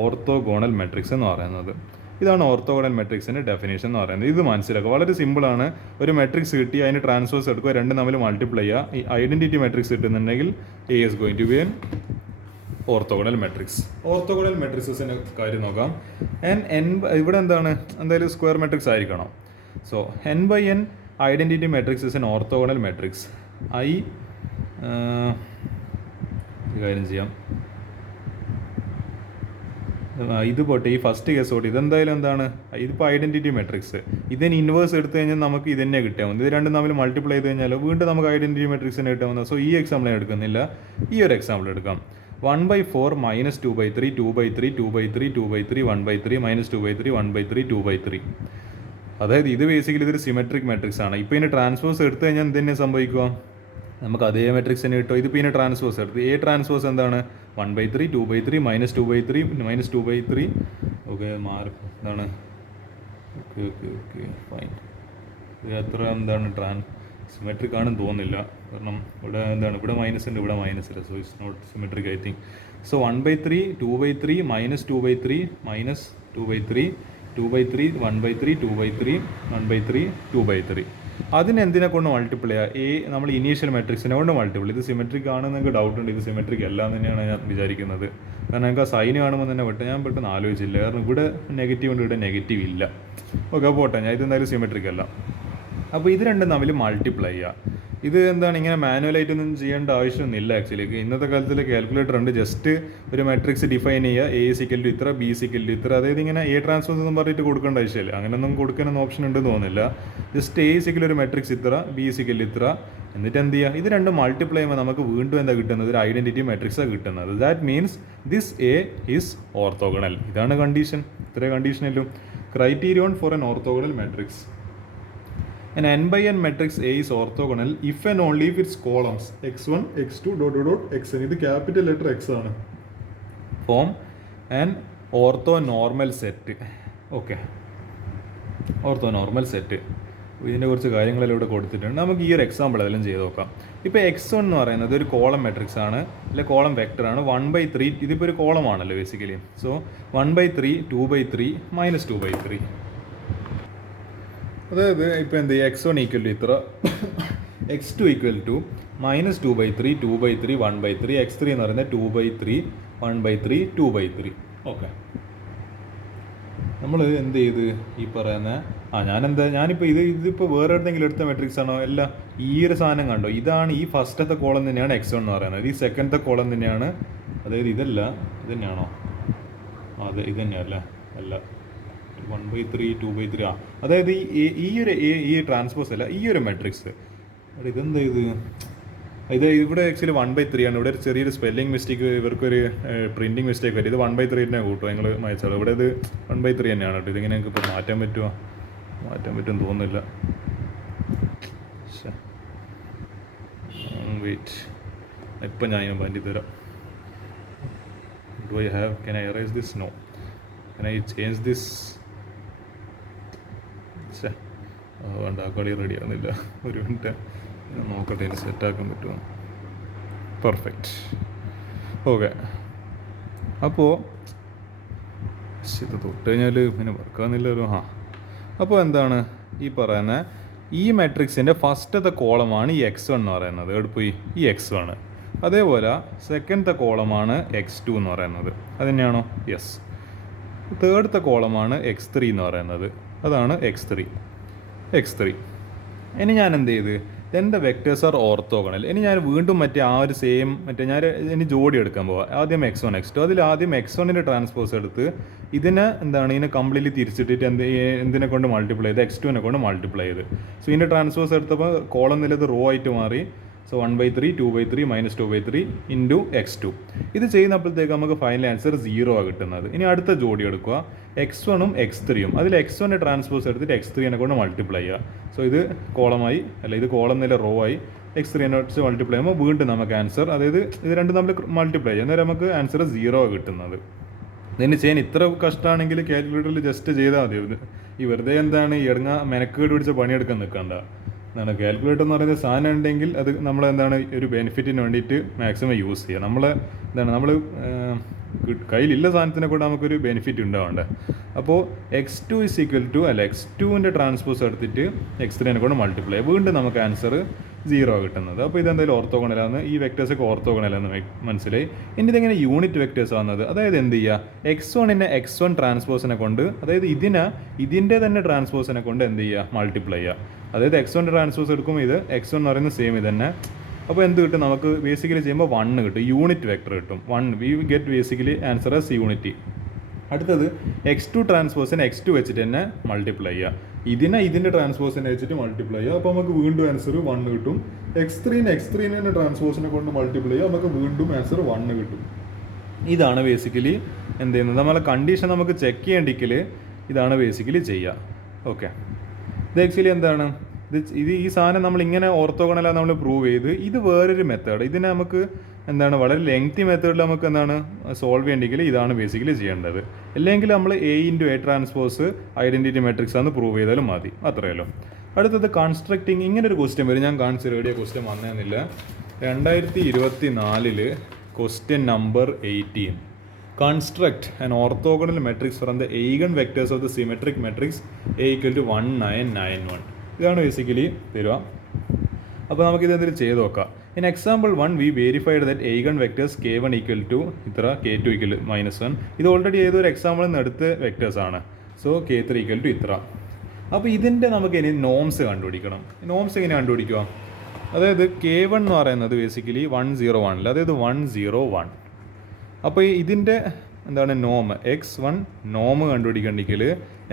ഓർത്തോഗോണൽ മെട്രിക്സ് എന്ന് പറയുന്നത്. ഇതാണ് ഓർത്തോഗണൽ മെട്രിക്സിൻ്റെ ഡെഫിനേഷൻ എന്ന് പറയുന്നത്. ഇത് മനസ്സിലാക്കുക, വളരെ സിമ്പിളാണ്. ഒരു മെട്രിക്സ് കിട്ടി, അതിന് ട്രാൻസ്പോസ് എടുക്കുക, രണ്ടും തമ്മിൽ മൾട്ടിപ്ലൈ ചെയ്യുക. ഈ ഐഡൻറ്റിറ്റി മെട്രിക്സ് കിട്ടുന്നുണ്ടെങ്കിൽ A is going to be N orthogonal matrix. Orthogonal മെട്രിക്സിൻ്റെ കാര്യം നോക്കാം. ഇവിടെ എന്തായാലും സ്ക്വയർ മെട്രിക്സ് ആയിരിക്കണം. So n/n identity matrix is an orthogonal matrix. കാര്യം ചെയ്യാം, ഇത് പോട്ടെ, ഈ ഫസ്റ്റ് കേസ് പോട്ടെ. ഇതെന്തായാലും ഇതിപ്പോൾ ഐഡൻറ്റിറ്റി മെട്രിക്സ്. ഇതിന് ഇൻവേഴ്സ് എടുത്തു കഴിഞ്ഞാൽ നമുക്ക് ഇത് തന്നെ കിട്ടിയാൽ മതി. ഇത് രണ്ടും തമ്മിൽ മൾട്ടിപ്ലൈ ചെയ്ത് കഴിഞ്ഞാൽ വീണ്ടും നമുക്ക് ഐഡൻറ്റിറ്റി മെട്രിക്സിനെ കിട്ടാൻ മതി. സോ ഈ എക്സാമ്പിൾ ഞാൻ എടുക്കുന്നില്ല, ഈ ഒരു എക്സാമ്പിൾ എടുക്കാം. 1/4 - 2/3 2/3 2/3 2/3 1/3 - 2/3 1/3 2/3. അതായത് ഇത് ബേസിക്കലി ഇതൊരു സിമെട്രിക് മെട്രിക്സ് ആണ്. ഇപ്പോൾ ഇതിന് ട്രാൻസ്പോസ് എടുത്തു കഴിഞ്ഞാൽ എന്ത് തന്നെ സംഭവിക്കുക, നമുക്ക് അതേ മെട്രിക്സിനെ കിട്ടും. ഇതിപ്പോൾ ഇതിന് ട്രാൻസ്പോസ് എടുത്ത് A transpose 1/3 2/3 - 2/3 - 2/3. Okay, mark okay fine. ഇത് അത്ര സിമെട്രിക് ആണെന്ന് തോന്നുന്നില്ല. കാരണം ഇവിടെ ഇവിടെ മൈനസ് ഉണ്ട്, ഇവിടെ മൈനസ് ഇല്ല. So it's not symmetric I think. So 1/3 2/3 - 2/3 - 2/3 2/3 1/3 2/3 1/3 2/3. അതിനെന്തിനെ കൊണ്ട് മൾട്ടിപ്ലൈ ചെയ്യുക? നമ്മൾ ഇനീഷ്യൽ മെട്രിക്സിനെ കൊണ്ട് മൾട്ടിപ്ലൈ. ഇത് സിമെട്രിക് ആണെന്ന് നിങ്ങൾക്ക് ഡൗട്ട് ഉണ്ട്. ഇത് സിമെട്രിക് അല്ല എന്ന് തന്നെയാണ് ഞാൻ വിചാരിക്കുന്നത്. കാരണം നിങ്ങൾക്ക് ആ സൈൻ കാണുമ്പോൾ തന്നെ ഞാൻ പെട്ടെന്ന് ആലോചിച്ചില്ല. കാരണം ഇവിടെ നെഗറ്റീവ് ഉണ്ട്, ഇവിടെ നെഗറ്റീവ് ഇല്ല. ഓക്കെ, പോട്ടെ, ഞാൻ ഇതെന്തായാലും സിമെട്രിക് അല്ല. അപ്പോൾ ഇത് രണ്ടും തമ്മിൽ മൾട്ടിപ്ലൈ ചെയ്യുക. ഇത് എന്താണ് ഇങ്ങനെ മാനുവലായിട്ടൊന്നും ചെയ്യേണ്ട ആവശ്യമൊന്നുമില്ല. ആക്ച്വലി ഇന്നത്തെ കാലത്തിൽ കാൽക്കുലേറ്റർ ഉണ്ട്. ജസ്റ്റ് ഒരു മെട്രിക്സ് ഡിഫൈൻ ചെയ്യുക, എ സിക്കൽ ടു ഇത്ര, ബി സിക്കൽ ടു ഇത്ര. അതായത് ഇങ്ങനെ എ ട്രാൻസ്പോസ് ഒന്നും പറഞ്ഞിട്ട് കൊടുക്കേണ്ട ആവശ്യമില്ല. അങ്ങനെയൊന്നും കൊടുക്കാനൊന്നും ഓപ്ഷൻ ഉണ്ടെന്ന് തോന്നുന്നില്ല. ജസ്റ്റ് എ സിക്കൽ ഒരു മെട്രിക്സ് ഇത്ര, ബി സിക്കൽ ഇത്ര, എന്നിട്ട് എന്ത് ചെയ്യുക, ഇത് രണ്ടും മൾട്ടിപ്ലൈ ചെയ്യുമ്പോൾ നമുക്ക് വീണ്ടും എന്താ കിട്ടുന്നത്? ഒരു ഐഡൻറ്റിറ്റി മെട്രിക്സാണ് കിട്ടുന്നത്. That means this A is orthogonal. ഇതാണ് കണ്ടീഷൻ. ഇത്രേ കണ്ടീഷനല്ലോ. Criterion for an orthogonal matrix. An n by n matrix A is orthogonal if and only if its columns x1, x2, dot dot dot xn, ഇത് ക്യാപിറ്റൽ ലെറ്റർ x ആണ്, form an orthonormal set. Okay, orthonormal set. ഇതിൻ്റെ കുറച്ച് കാര്യങ്ങളെല്ലാം ഇവിടെ കൊടുത്തിട്ടുണ്ട്. നമുക്ക് ഈ ഒരു എക്സാമ്പിൾ അതെല്ലാം ചെയ്ത് നോക്കാം. ഇപ്പോൾ x1 എന്ന് പറയുന്നത് ഒരു കോളം മെട്രിക്സ് ആണ്, അല്ലെ കോളം വെക്ടർ ആണ്. 1/3, ഇതിപ്പോൾ ഒരു കോളം ആണല്ലോ ബേസിക്കലി. സോ 1/3 2/3 -2/3. അതായത് ഇപ്പോൾ എന്ത് ചെയ്യുക, x1 ഈക്വൽ ടു ഇത്ര, x2 ഈക്വൽ ടു -2/3 2/3 1/3, x3 എന്ന് പറയുന്നത് 2/3 1/3 2/3. ഓക്കെ, നമ്മൾ എന്ത് ചെയ്ത് ഈ പറയുന്ന ഞാനിപ്പോൾ ഇതിപ്പോൾ വേറെ എവിടെയെങ്കിലും എടുത്ത മെട്രിക്സ് ആണോ? അല്ല, ഈ ഒരു സാധനം കണ്ടോ, ഇതാണ് ഈ ഫസ്റ്റത്തെ കോളം തന്നെയാണ് x1 എന്ന് പറയുന്നത്. ഈ സെക്കൻഡത്തെ കോളം തന്നെയാണ്, അതായത് ഇതല്ല, ഇത് തന്നെയാണോ? അതെ, ഇത് തന്നെയല്ല, അല്ല 1/3 2/3. അതായത് ഈ ട്രാൻസ്പോസ് അല്ല, ഈ ഒരു മെട്രിക്സ്. ഇതെന്താ ഇത് ഇവിടെ ആക്ച്വലി 1/3 ആണ്. ഇവിടെ ഒരു ചെറിയൊരു സ്പെല്ലിംഗ് മിസ്റ്റേക്ക്, ഇവർക്കൊരു പ്രിൻറ്റിങ് മിസ്റ്റേക്ക് പറ്റി. ഇത് 1/3 തന്നെ കൂട്ടും, നിങ്ങൾ വായിച്ചാൽ. ഇവിടെ ഇത് 1/3 തന്നെയാണ് കേട്ടോ. ഇതിങ്ങനെ നിങ്ങൾക്ക് ഇപ്പോൾ മാറ്റാൻ പറ്റുമെന്ന് തോന്നുന്നില്ല. വെയിറ്റ്, ഇപ്പം ഞാൻ മാറ്റി തരാം. can I erase this? No. Can I change this? വേണ്ട, കളി റെഡി ആകുന്നില്ല. ഒരു മിനിറ്റ് നോക്കട്ടെ, ഇനി സെറ്റാക്കാൻ പറ്റുമോ. പെർഫെക്റ്റ്. ഓക്കെ, അപ്പോൾ ഇത് തൊട്ട് കഴിഞ്ഞാൽ പിന്നെ വർക്കാകുന്നില്ലല്ലോ. അപ്പോൾ എന്താണ് ഈ പറയുന്നത്, ഈ മെട്രിക്സിൻ്റെ ഫസ്റ്റത്തെ കോളമാണ് ഈ x1 എന്ന് പറയുന്നത്. എവിടെ പോയി? ഈ x1. അതേപോലെ സെക്കൻഡത്തെ കോളമാണ് x2 എന്ന് പറയുന്നത്. അത് തന്നെയാണോ? യെസ്. തേർഡത്തെ കോളമാണ് x3 എന്ന് പറയുന്നത്. അതാണ് x3. ഇനി ഞാൻ എന്ത് ചെയ്ത്, then the vectors are orthogonal. ഇനി ഞാൻ വീണ്ടും ആ ഒരു സെയിം ഞാൻ ഇനി ജോഡി എടുക്കാൻ പോവാം. ആദ്യം x1 x2. അതിൽ ആദ്യം x1ൻ്റെ ട്രാൻസ്പോസ് എടുത്ത് ഇതിനെ കംപ്ലീറ്റ്ലി തിരിച്ചിട്ടിട്ട് എന്തിനെ കൊണ്ട് മൾട്ടിപ്ലൈ ചെയ്ത്, x2നെ കൊണ്ട് മൾട്ടിപ്ലൈ ചെയ്ത്. സോ ഇതിൻ്റെ ട്രാൻസ്പോസ് എടുത്തപ്പോൾ കോളം നിലത് റോ ആയിട്ട് മാറി. So 1/3 2/3 -2/3 into x2. ഇത് ചെയ്യുന്നപ്പോഴത്തേക്ക് നമുക്ക് ഫൈനൽ ആൻസർ 0 ആണ് കിട്ടുന്നത്. ഇനി അടുത്ത ജോഡി എടുക്കുക, x1ഉം x3യും. അതിൽ x1ൻ്റെ ട്രാൻസ്പോസ് എടുത്തിട്ട് x3നെ കൊണ്ട് മൾട്ടിപ്ലൈ ചെയ്യുക. സോ ഇത് കോളമായി, അല്ല ഇത് കോളം നില റോ ആയി. x3നെ വെച്ച് മൾട്ടിപ്ലൈ ചെയ്യുമ്പോൾ വീണ്ടും നമുക്ക് ആൻസർ, അതായത് ഇത് രണ്ടും നമ്മൾ മൾട്ടിപ്ലൈ ചെയ്യും, അന്നേരം നമുക്ക് ആൻസർ 0 ആണ് കിട്ടുന്നത്. ഇതിന് ചെയ്യാൻ ഇത്ര കഷ്ടമാണെങ്കിൽ കാൽക്കുലേറ്ററിൽ ജസ്റ്റ് ചെയ്താൽ മതി. ഈ വെറുതെ എന്താണ് മെനക്കേട് പിടിച്ച പണിയെടുക്കാൻ നിൽക്കണ്ട. എന്താണ് കാൽക്കുലേറ്റർ എന്ന് പറയുന്നത് സാധനം ഉണ്ടെങ്കിൽ അത് നമ്മളെന്താണ് ഒരു ബെനിഫിറ്റിന് വേണ്ടിയിട്ട് മാക്സിമം യൂസ് ചെയ്യുക. നമ്മൾ കയ്യിലില്ല സാധനത്തിനെ കൊണ്ട് നമുക്കൊരു ബെനിഫിറ്റ് ഉണ്ടാവേണ്ടത്. അപ്പോൾ x2 ഈസ് ഈക്വൽ ടു, അല്ല x2ൻ്റെ ട്രാൻസ്പോസ് എടുത്തിട്ട് x3നെ കൊണ്ട് മൾട്ടിപ്ലൈ, വീണ്ടും നമുക്ക് ആൻസർ 0 കിട്ടുന്നത്. അപ്പോൾ ഇതെന്തായാലും ഓർത്തോഗണലാന്ന്, ഈ വെക്ടേഴ്സൊക്കെ ഓർത്തോഗണലാന്ന് മനസ്സിലായി. ഇനി ഇതെങ്ങനെ യൂണിറ്റ് വെക്ടേഴ്സ് ആവുന്നത്? അതായത് എന്ത് ചെയ്യുക, x1നെ x1 ട്രാൻസ്പോസിനെ കൊണ്ട്, അതായത് ഇതിൻ്റെ തന്നെ ട്രാൻസ്പോസിനെ കൊണ്ട് എന്ത് ചെയ്യുക, മൾട്ടിപ്ലൈ ചെയ്യുക. അതായത് x1ൻ്റെ ട്രാൻസ്പോസ് എടുക്കുമ്പോൾ ഇത് x1 എന്ന് പറയുന്നത് സെയിം ഇത് തന്നെ. അപ്പോൾ എന്ത് കിട്ടും, നമുക്ക് ബേസിക്കലി ചെയ്യുമ്പോൾ 1 കിട്ടും, യൂണിറ്റ് വെക്ടർ കിട്ടും. 1 we get basically answer as unity. അടുത്തത് x2 ട്രാൻസ്പോസിനെ x2 വെച്ചിട്ട് തന്നെ മൾട്ടിപ്ലൈ ചെയ്യുക. ഇതിൻ്റെ ട്രാൻസ്പോസിനെ വെച്ചിട്ട് മൾട്ടിപ്ലൈ ചെയ്യുക. അപ്പോൾ നമുക്ക് വീണ്ടും ആൻസർ 1 കിട്ടും. x3നെ ട്രാൻസ്പോസിനെ കൊണ്ട് മൾട്ടിപ്ലൈ ചെയ്യുക, നമുക്ക് വീണ്ടും ആൻസർ 1 കിട്ടും. ഇതാണ് ബേസിക്കലി എന്ത് ചെയ്യുന്നത്, നമ്മളെ കണ്ടീഷൻ നമുക്ക് ചെക്ക് ചെയ്യേണ്ടെങ്കിൽ ഇതാണ് ബേസിക്കലി ചെയ്യുക. ഓക്കെ, ഇത് ആക്ച്വലി എന്താണ്, ഈ സാധനം നമ്മളിങ്ങനെ ഓർത്തോഗണലാണ് നമ്മൾ പ്രൂവ് ചെയ്ത്. ഇത് വേറൊരു മെത്തേഡ്. ഇതിനെ നമുക്ക് എന്താണ് വളരെ ലെങ്തി മെത്തേഡിൽ നമുക്ക് എന്താണ് സോൾവ് ചെയ്യണമെങ്കിൽ ഇതാണ് ബേസിക്കലി ചെയ്യേണ്ടത്. അല്ലെങ്കിൽ നമ്മൾ A ട്രാൻസ്പോസ് ഐഡൻറ്റിറ്റി മെട്രിക്സ് ആണെന്ന് പ്രൂവ് ചെയ്താലും മതി, അത്രയല്ലോ. അടുത്തത് കൺസ്ട്രക്റ്റിംഗ്. ഇങ്ങനെ ഒരു ക്വസ്റ്റ്യൻ വരും. ഞാൻ കാണിച്ചു റേഡിയോ ക്വസ്റ്റ്യൻ വന്നതെന്നില്ല. 2024 question number 18. Construct an orthogonal matrix from the eigen vectors of the symmetric matrix A equal to 1 9 9 1. ഇതാണ് ബേസിക്കലി തരുക. അപ്പോൾ നമുക്കിത് എന്തെങ്കിലും ചെയ്ത് നോക്കാം. In example 1 we verified that eigen vectors K1 equal to ഇത്ര, K2 ഈക്വൽ -1. ഇത് ഓൾറെഡി ഏതൊരു എക്സാമ്പിളിൽ നിന്ന് എടുത്ത വെക്ടേഴ്സാണ്. സോ K3 ഈക്വൽ ടു ഇത്ര. അപ്പോൾ ഇതിൻ്റെ നമുക്ക് ഇനി നോംസ് കണ്ടുപിടിക്കണം. നോംസ് എങ്ങനെ കണ്ടുപിടിക്കുക? അതായത് K1 എന്ന് പറയുന്നത് ബേസിക്കലി 101, അതായത് 101. അപ്പോൾ ഇതിൻ്റെ എന്താണ് നോം x1 നോം കണ്ടുപിടിക്കണമെങ്കിൽ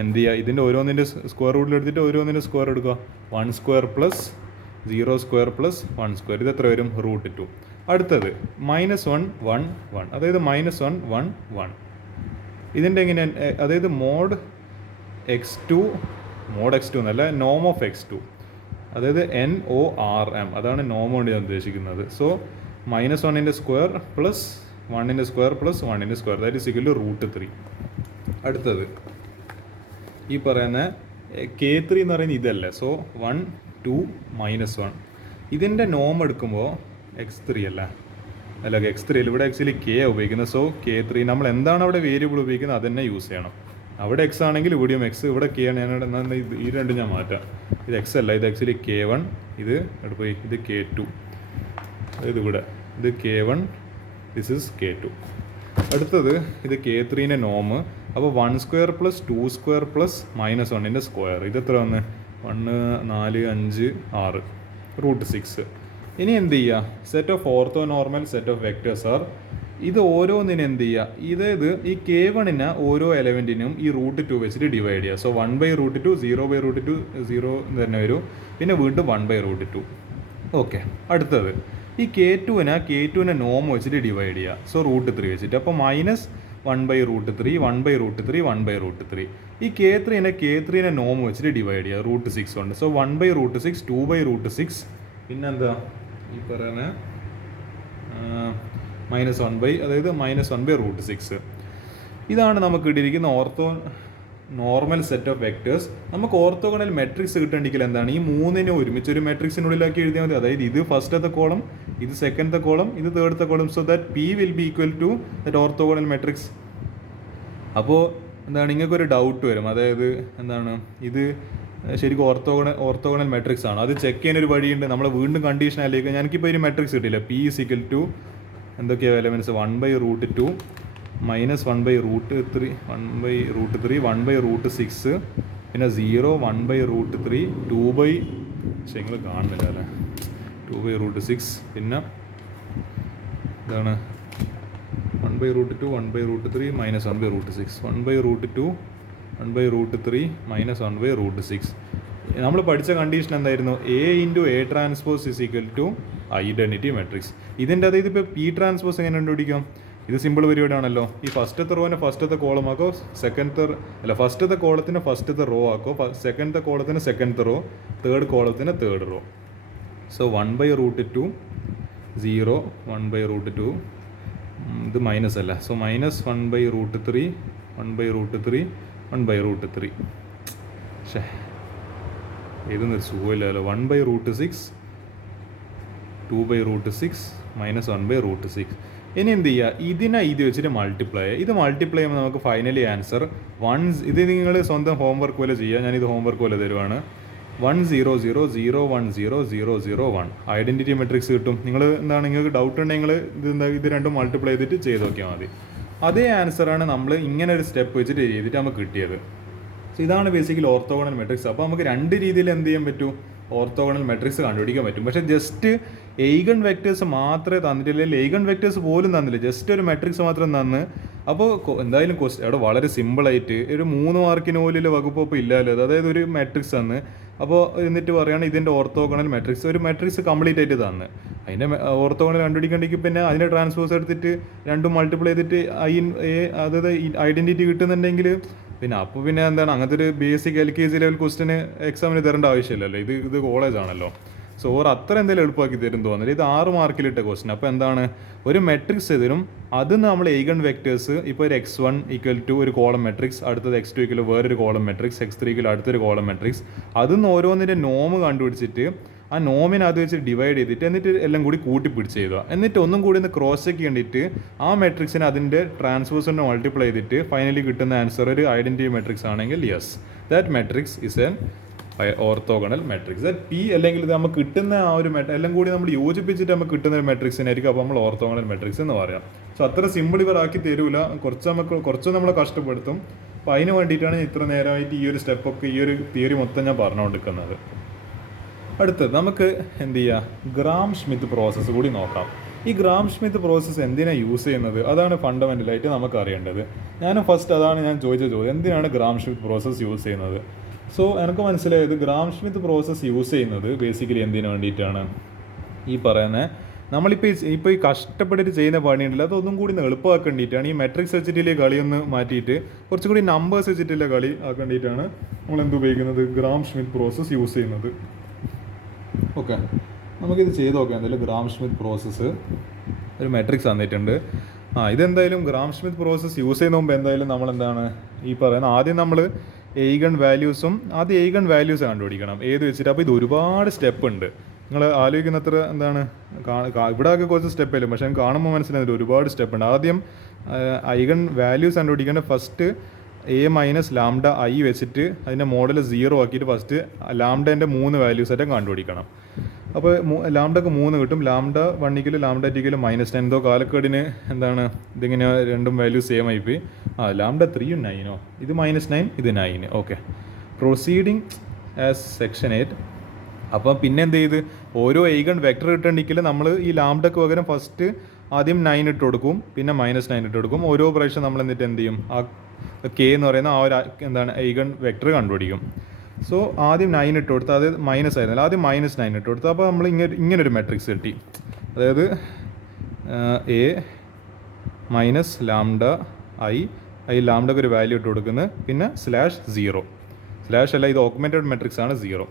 എന്ത് ചെയ്യുക? ഇതിൻ്റെ ഓരോന്നിൻ്റെ സ്ക്വയർ റൂട്ടിൽ എടുത്തിട്ട് ഓരോന്നിൻ്റെ സ്ക്വയർ എടുക്കുക. 1 square plus 0 square plus 1 square, ഇത് എത്ര വരും? √2. അടുത്തത് -1 1 1, അതായത് -1 1 1. ഇതിൻ്റെ എങ്ങനെ? അതായത് മോഡ് x2 എന്നല്ല, നോം ഓഫ് x2, അതായത് NORM, അതാണ് നോം കൊണ്ട് ഞാൻ ഉദ്ദേശിക്കുന്നത്. സോ -1ൻ്റെ സ്ക്വയർ പ്ലസ് 1ൻ്റെ സ്ക്വയർ പ്ലസ് 1ൻ്റെ square, that is equal to √3. അടുത്തത് ഈ പറയുന്ന K3 എന്ന് പറയുന്നത് ഇതല്ലേ. സോ 1 2 -1. ഇതിൻ്റെ നോം എടുക്കുമ്പോൾ x3 അല്ല x3 ഇവിടെ ആക്ച്വലി K ഉപയോഗിക്കുന്നത്. സോ K3 നമ്മൾ എന്താണ് അവിടെ വേരിയബിൾ ഉപയോഗിക്കുന്നത് അത് തന്നെ യൂസ് ചെയ്യണം. അവിടെ എക്സ് ആണെങ്കിൽ ഇവിടെയും എക്സ്, ഇവിടെ K ആണ്. ഞാൻ ഈ രണ്ടും ഞാൻ മാറ്റാം. ഇത് എക്സ് അല്ല, ഇത് ആക്ച്വലി K1, ഇത് പോയി ഇത് K2, അതായത് ഇവിടെ ഇത് K1, ദിസ് ഇസ് K2. അടുത്തത് ഇത് K3ൻ്റെ നോം. അപ്പോൾ 1 സ്ക്വയർ പ്ലസ് 2 സ്ക്വയർ പ്ലസ് -1ൻ്റെ സ്ക്വയർ, ഇത് എത്ര വന്ന് 1 4 5 6 √6. ഇനി എന്ത് ചെയ്യുക? Set of ortho normal set of vectors R, ഇത് ഓരോന്നിനും എന്ത് ചെയ്യുക? ഇതായത് ഈ K1ന് ഓരോ എലമെൻറ്റിനും ഈ √2 വെച്ചിട്ട് ഡിവൈഡ് ചെയ്യുക. സോ 1/√2 0/√2 0 തന്നെ വരും, പിന്നെ വീണ്ടും 1/√2. ഓക്കെ. അടുത്തത് ഈ K2നെ നോം വെച്ചിട്ട് ഡിവൈഡ് ചെയ്യുക. സോ √3 വെച്ചിട്ട്, അപ്പോൾ -1/√3 1/√3 1/√3. ഈ K3നെ നോം വെച്ചിട്ട് ഡിവൈഡ് ചെയ്യുക √6 ഉണ്ട്. സോ 1/√6 2/√6, പിന്നെന്താ ഈ പറയുന്ന അതായത് -1/√6. ഇതാണ് നമുക്ക് കിട്ടിയിരിക്കുന്ന ortho normal set of vectors. നമുക്ക് ഓർത്തോഗണൽ മെട്രിക്സ് കിട്ടണമെങ്കിൽ എന്താണ്? ഈ മൂന്നിനെ ഒരുമിച്ച് ഒരു മെട്രിക്സിനുള്ളിലാക്കി എഴുതിയാൽ മതി. അതായത് ഇത് ഫസ്റ്റത്തെ കോളം, ഇത് സെക്കൻഡത്തെ കോളം, ഇത് തേർഡത്തെ column. So that P will be equal to that orthogonal matrix. അപ്പോൾ എന്താണ്, നിങ്ങൾക്കൊരു ഡൗട്ട് വരും, അതായത് എന്താണ് ഇത് ശരിക്കും ഓർത്തോഗണൽ മെട്രിക്സ് ആണ്. അത് ചെക്ക് ചെയ്യാൻ ഒരു വഴിയുണ്ട്. നമ്മൾ വീണ്ടും കണ്ടീഷൻ ആയിരിക്കും. എനിക്കിപ്പോൾ ഒരു മെട്രിക്സ് കിട്ടിയില്ല. P ഈസ് ഈക്വൽ ടു എന്തൊക്കെയാണ് എലമെൻറ്റ്സ്? 1/√2 -1/√3 1/√3 1/√6, പിന്നെ 0 1/√3 2 നിങ്ങൾ കാണുന്നില്ല അല്ലേ, 2/√6, പിന്നെ ഇതാണ് 1/√2 1/√3 -1/√6 1/√2 1/√3 -1/√6. നമ്മൾ പഠിച്ച കണ്ടീഷൻ എന്തായിരുന്നു? A*A* is equal to identity matrix. ഇതിൻ്റെ അതായത് ഇപ്പോൾ P ട്രാൻസ്പോസ് എങ്ങനെ കണ്ടുപിടിക്കാം? ഇത് സിമ്പിൾ പരിപാടിയാണല്ലോ. ഈ ഫസ്റ്റത്തെ റോനെ ഫസ്റ്റത്തെ കോളം ആക്കോ, ഫസ്റ്റത്തെ കോളത്തിന് ഫസ്റ്റത്തെ റോ ആക്കോ, സെക്കൻഡത്തെ കോളത്തിന് സെക്കൻഡത്തെ റോ, തേർഡ് കോളത്തിന് തേർഡ് റോ. സോ 1/√2 0 1/√2, ഇത് മൈനസ് അല്ല. സോ -1/√3 1/√3 1/√3. പക്ഷേ ഇതൊന്നും സുഖമില്ലല്ലോ. 1/√6 2/√6 -1/√6. ഇനി എന്ത് ചെയ്യുക? ഇതിനെ ഇത് വെച്ചിട്ട് മൾട്ടിപ്ലൈ ചെയ്യുമ്പോൾ നമുക്ക് ഫൈനലി ആൻസർ 1. ഇത് നിങ്ങൾ സ്വന്തം ഹോംവർക്ക് പോലെ ചെയ്യുക. ഞാനിത് ഹോംവർക്ക് പോലെ തരുവാണ്. 1 0 0 0 1 0 0 0 1 ഐഡൻറ്റിറ്റി മെട്രിക്സ് കിട്ടും. നിങ്ങൾ എന്താണ്, നിങ്ങൾക്ക് ഡൗട്ട് ഉണ്ടെങ്കിൽ ഇത് രണ്ടും മൾട്ടിപ്ലൈ ചെയ്തിട്ട് ചെയ്ത് നോക്കിയാൽ മതി. അതേ ആൻസറാണ് നമ്മൾ ഇങ്ങനെ ഒരു സ്റ്റെപ്പ് വെച്ചിട്ട് ചെയ്തിട്ട് നമുക്ക് കിട്ടിയത്. സോ ഇതാണ് ബേസിക്കലി ഓർത്തോഗണൽ മെട്രിക്സ്. അപ്പോൾ നമുക്ക് രണ്ട് രീതിയിൽ എന്ത് ചെയ്യാൻ പറ്റും? ഓർത്തോഗണൽ മെട്രിക്സ് കണ്ടുപിടിക്കാൻ പറ്റും. പക്ഷേ ജസ്റ്റ് eigen വെക്ടേഴ്സ് മാത്രമേ തന്നിട്ടില്ല, eigen വെക്ടേഴ്സ് പോലും തന്നില്ല, ജസ്റ്റ് ഒരു മെട്രിക്സ് മാത്രം തന്ന്. അപ്പോൾ എന്തായാലും അവിടെ വളരെ സിമ്പിളായിട്ട് ഒരു 3 മാർക്കിന് പോലും വകുപ്പ് ഇല്ലല്ലോ. അതായത് ഒരു മെട്രിക്സ് തന്ന്, അപ്പോൾ എന്നിട്ട് പറയുകയാണ് ഇതിൻ്റെ ഓർത്തോഗണൽ മെട്രിക്സ്, ഒരു മെട്രിക്സ് കംപ്ലീറ്റ് ആയിട്ട് തന്ന്. അതിൻ്റെ ഓർത്തോഗണൽ കണ്ടുപിടിക്കണമെങ്കിൽ പിന്നെ അതിൻ്റെ ട്രാൻസ്പോസ് എടുത്തിട്ട് രണ്ടും മൾട്ടിപ്ലൈ ചെയ്തിട്ട് അതായത് ഐഡൻറ്റിറ്റി കിട്ടുന്നുണ്ടെങ്കിൽ പിന്നെ അപ്പോൾ പിന്നെ എന്താണ്, അങ്ങനത്തെ ഒരു ബേസിക് LKG ലെവൽ ക്വസ്റ്റിന് എക്സാമിന് തരേണ്ട ആവശ്യമില്ലല്ലോ. ഇത് കോളേജാണല്ലോ. സോ അത്ര എന്തെങ്കിലും എളുപ്പമാക്കി തരും തോന്നില്ല. ഇത് 6 മാർക്കിലിട്ട ക്വസ്റ്റൻ. അപ്പോൾ എന്താണ്, ഒരു മെട്രിക്സ് തരും, അത് നമ്മൾ eigen വെക്ടേഴ്സ്, ഇപ്പോൾ ഒരു x1 ഈക്വൽ ടു ഒരു കോളം മെട്രിക്സ്, അടുത്തത് x2 ഈക്വൽ വേറൊരു കോളം മെട്രിക്സ്, x3 ഈക്വൽ അടുത്തൊരു കോളം മെട്രിക്സ്, അതിൽ നിന്ന് ഓരോന്നിൻ്റെ നോം കണ്ടുപിടിച്ചിട്ട് ആ നോമിനെ അത് വെച്ച് ഡിവൈഡ് ചെയ്തിട്ട് എന്നിട്ട് എല്ലാം കൂടി കൂട്ടി പിടിച്ച് ചെയ്യുക. എന്നിട്ട് ഒന്നും കൂടി ഒന്ന് ക്രോസ് ചെക്ക് ചെയ്തിട്ട് ആ മെട്രിക്സിനെ അതിൻ്റെ ട്രാൻസ്പോസിനെ മൾട്ടിപ്ലൈ ചെയ്തിട്ട് ഫൈനലി കിട്ടുന്ന ആൻസർ ഒരു ഐഡൻറ്റിറ്റി മെട്രിക്സ് ആണെങ്കിൽ yes, that matrix is an orthogonal matrix. That P അല്ലെങ്കിൽ ഇത് നമുക്ക് കിട്ടുന്ന ആ ഒരു എല്ലാം കൂടി നമ്മൾ യോജിപ്പിച്ചിട്ട് നമുക്ക് കിട്ടുന്ന ഒരു മെട്രിക്സിനായിരിക്കും അപ്പോൾ നമ്മൾ ഓർത്തോഗണൽ മെട്രിക്സ് എന്ന് പറയാം. സോ അത്ര സിമ്പിൾ ഇവരാക്കി തരൂല, കുറച്ച് നമ്മളെ കഷ്ടപ്പെടുത്തും. അപ്പോൾ അതിന് വേണ്ടിയിട്ടാണ് ഇത്ര നേരമായിട്ട് ഈ ഒരു സ്റ്റെപ്പൊക്കെ ഈ ഒരു തിയറി മൊത്തം ഞാൻ പറഞ്ഞുകൊണ്ടിരിക്കുന്നത്. അടുത്തത് നമുക്ക് എന്ത് ചെയ്യുക, ഗ്രാം സ്മിത്ത് പ്രോസസ്സ് കൂടി നോക്കാം. ഈ ഗ്രാം സ്മിത്ത് പ്രോസസ്സ് എന്തിനാണ് യൂസ് ചെയ്യുന്നത്, അതാണ് ഫണ്ടമെൻ്റലായിട്ട് നമുക്ക് അറിയേണ്ടത്. അതാണ് ഞാൻ ചോദിച്ച ചോദ്യം, എന്തിനാണ് ഗ്രാം സ്മിത്ത് പ്രോസസ്സ് യൂസ് ചെയ്യുന്നത്. സോ എനിക്ക് മനസ്സിലായത് ഗ്രാം സ്മിത്ത് പ്രോസസ്സ് യൂസ് ചെയ്യുന്നത് ബേസിക്കലി എന്തിനു വേണ്ടിയിട്ടാണ്, ഈ പറയുന്നത് നമ്മളിപ്പോൾ ഈ കഷ്ടപ്പെട്ടിട്ട് ചെയ്യുന്ന പണിയുണ്ടല്ലോ അതൊന്നും കൂടി എളുപ്പമാക്കേണ്ടിയിട്ടാണ്. ഈ മെട്രിക്സ് വെച്ചിട്ടുള്ള കളിയൊന്ന് മാറ്റിയിട്ട് കുറച്ചും കൂടി നമ്പേഴ്സ് വെച്ചിട്ടുള്ള കളി ആക്കേണ്ടിയിട്ടാണ് നമ്മൾ ഉപയോഗിക്കുന്നത്, ഗ്രാം സ്മിത്ത് പ്രോസസ്സ് യൂസ് ചെയ്യുന്നത്. ഓക്കെ, നമുക്കിത് ചെയ്ത് നോക്കാം. എന്തായാലും ഗ്രാം സ്മിത്ത് പ്രോസസ്സ് ഒരു മെട്രിക്സ് തന്നിട്ടുണ്ട്. ഇതെന്തായാലും ഗ്രാം സ്മിത്ത് പ്രോസസ്സ് യൂസ് ചെയ്യുന്ന മുമ്പ് എന്തായാലും നമ്മളെന്താണ് ഈ പറയുന്നത്, ആദ്യം നമ്മൾ എയ്ഗൺ വാല്യൂസ് കണ്ടുപിടിക്കണം ഏത് വെച്ചിട്ട്. അപ്പോൾ ഇത് ഒരുപാട് സ്റ്റെപ്പ് ഉണ്ട്, നിങ്ങൾ ആലോചിക്കുന്നത്ര എന്താണ് ഇവിടെ ഒക്കെ കുറച്ച് സ്റ്റെപ്പ് ഇല്ല, പക്ഷേ കാണുമ്പോൾ മനസ്സിലാകുന്നില്ല ഒരുപാട് സ്റ്റെപ്പ് ഉണ്ട്. ആദ്യം ഐഗൺ വാല്യൂസ് കണ്ടുപിടിക്കേണ്ട first A minus lambda I വെച്ചിട്ട് അതിൻ്റെ മോഡൽ 0 ആക്കിയിട്ട് ഫസ്റ്റ് ലാംഡേൻ്റെ 3 വാല്യൂസായിട്ട് കണ്ടുപിടിക്കണം. അപ്പോൾ ലാംഡക്ക് 3 കിട്ടും. ലാംഡ 1 ലാംഡ 2 -9 എന്തോ കാലക്കേടിന് എന്താണ് ഇതിങ്ങനെ രണ്ടും വാല്യൂ സെയിം ആയിപ്പോയി. ലാംഡ 3 9 ഇത് -9 ഇത് 9. Okay, proceeding as section 8. അപ്പം പിന്നെ എന്ത് ചെയ്ത് ഓരോ എയ്ഗൺ വെക്ടർ കിട്ടണമെങ്കിൽ നമ്മൾ ഈ ലാംഡക്ക് പകരം ഫസ്റ്റ് ആദ്യം 9 ഇട്ട് കൊടുക്കും, പിന്നെ -9 ഇട്ട് കൊടുക്കും. ഓരോ പ്രാവശ്യം നമ്മൾ എന്നിട്ട് എന്ത് ചെയ്യും, ആ കെ എന്ന് പറയുന്ന ആ ഒരു എന്താണ് എയ്ഗൺ വെക്ടർ കണ്ടുപിടിക്കും. സോ ആദ്യം 9 ഇട്ട് കൊടുത്ത്, അത് മൈനസ് ആയിരുന്നല്ലോ, ആദ്യം -9 ഇട്ട് കൊടുത്ത്. അപ്പോൾ നമ്മൾ ഇങ്ങനൊരു മെട്രിക്സ് കിട്ടി. അതായത് എ മൈനസ് ലാംഡ ഐ ലാംഡക്ക് ഒരു വാല്യൂ ഇട്ട് കൊടുക്കുന്നത്, പിന്നെ /0 സ്ലാഷ് അല്ല, ഇത് ഓഗ്മെൻറ്റഡ് മെട്രിക്സ് ആണ് 0.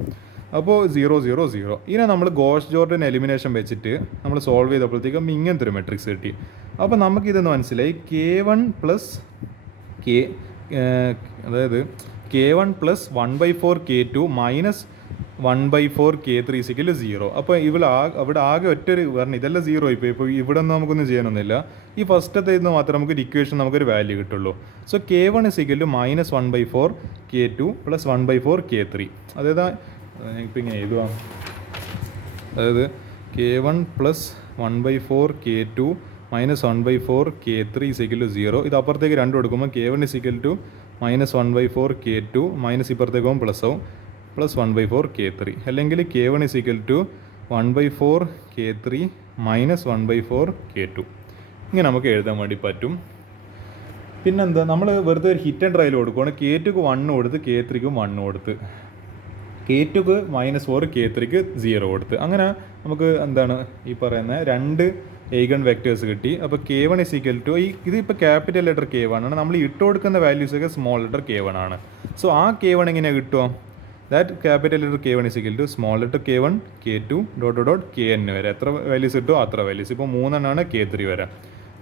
അപ്പോൾ 0 0 0. ഇതിനെ നമ്മൾ ഗോസ് ജോർഡൻ എലിമിനേഷൻ വെച്ചിട്ട് നമ്മൾ സോൾവ് ചെയ്തപ്പോഴത്തേക്കും ഇങ്ങനത്തെ ഒരു മെട്രിക്സ് കിട്ടി. അപ്പോൾ നമുക്കിതെന്ന് മനസ്സിലായി K1 പ്ലസ് അതായത് K1 plus 1/4 K2 minus 1/4 K3 0. അപ്പോൾ അവിടെ ആകെ ഒറ്റൊരു പറഞ്ഞു ഇതെല്ലാം 0 ഇപ്പോൾ ഇവിടെ ഒന്നും നമുക്കൊന്നും ചെയ്യാനൊന്നുമില്ല. ഈ ഫസ്റ്റത്തെ ഇന്ന് മാത്രം നമുക്കൊരു ഇക്വേഷൻ നമുക്കൊരു വാല്യൂ കിട്ടുള്ളൂ. So K1 -1/4 K2 plus 1/4 K3. അതായത് ഇപ്പോൾ ഇങ്ങനെ എഴുതുക, അതായത് K1 plus 1/4 K2 minus 1/4 K3 0. ഇത് അപ്പുറത്തേക്ക് 2 കൊടുക്കുമ്പോൾ K1 -1/4 K2 മൈനസ് ഇപ്പുറത്തേക്ക് പോകുമ്പോൾ പ്ലസ് ആവും, പ്ലസ് 1/4 K3. അല്ലെങ്കിൽ K1 1/4 K3 മൈനസ് 1/4 K2. ഇങ്ങനെ നമുക്ക് എഴുതാൻ വേണ്ടി പറ്റും. പിന്നെന്താ, നമ്മൾ വെറുതെ ഒരു ഹിറ്റ് ആൻഡ് ട്രയൽ കൊടുക്കുകയാണ്. K2ക്ക് 1 കൊടുത്ത്, K3ക്കും 1 കൊടുത്ത്, K2ക്ക് -4 K3ക്ക് 0 കൊടുത്ത്. അങ്ങനെ നമുക്ക് എന്താണ് ഈ പറയുന്ന 2 എയ്ഗൺ വെക്ടേഴ്സ് കിട്ടി. അപ്പോൾ K1 ഇതിപ്പോൾ ക്യാപിറ്റൽ ലെറ്റർ K1 ആണ്, നമ്മൾ ഇട്ട് കൊടുക്കുന്ന വാല്യൂസൊക്കെ സ്മോൾ ലെറ്റർ K1 ആണ്. സോ ആ K1 എങ്ങനെയാണ് കിട്ടുക, that capital letter K1 small letter K1 K2 Kn വരെ എത്ര വാല്യൂസ് കിട്ടുമോ അത്ര വാല്യൂസ്. ഇപ്പോൾ 3 K3 വരെ.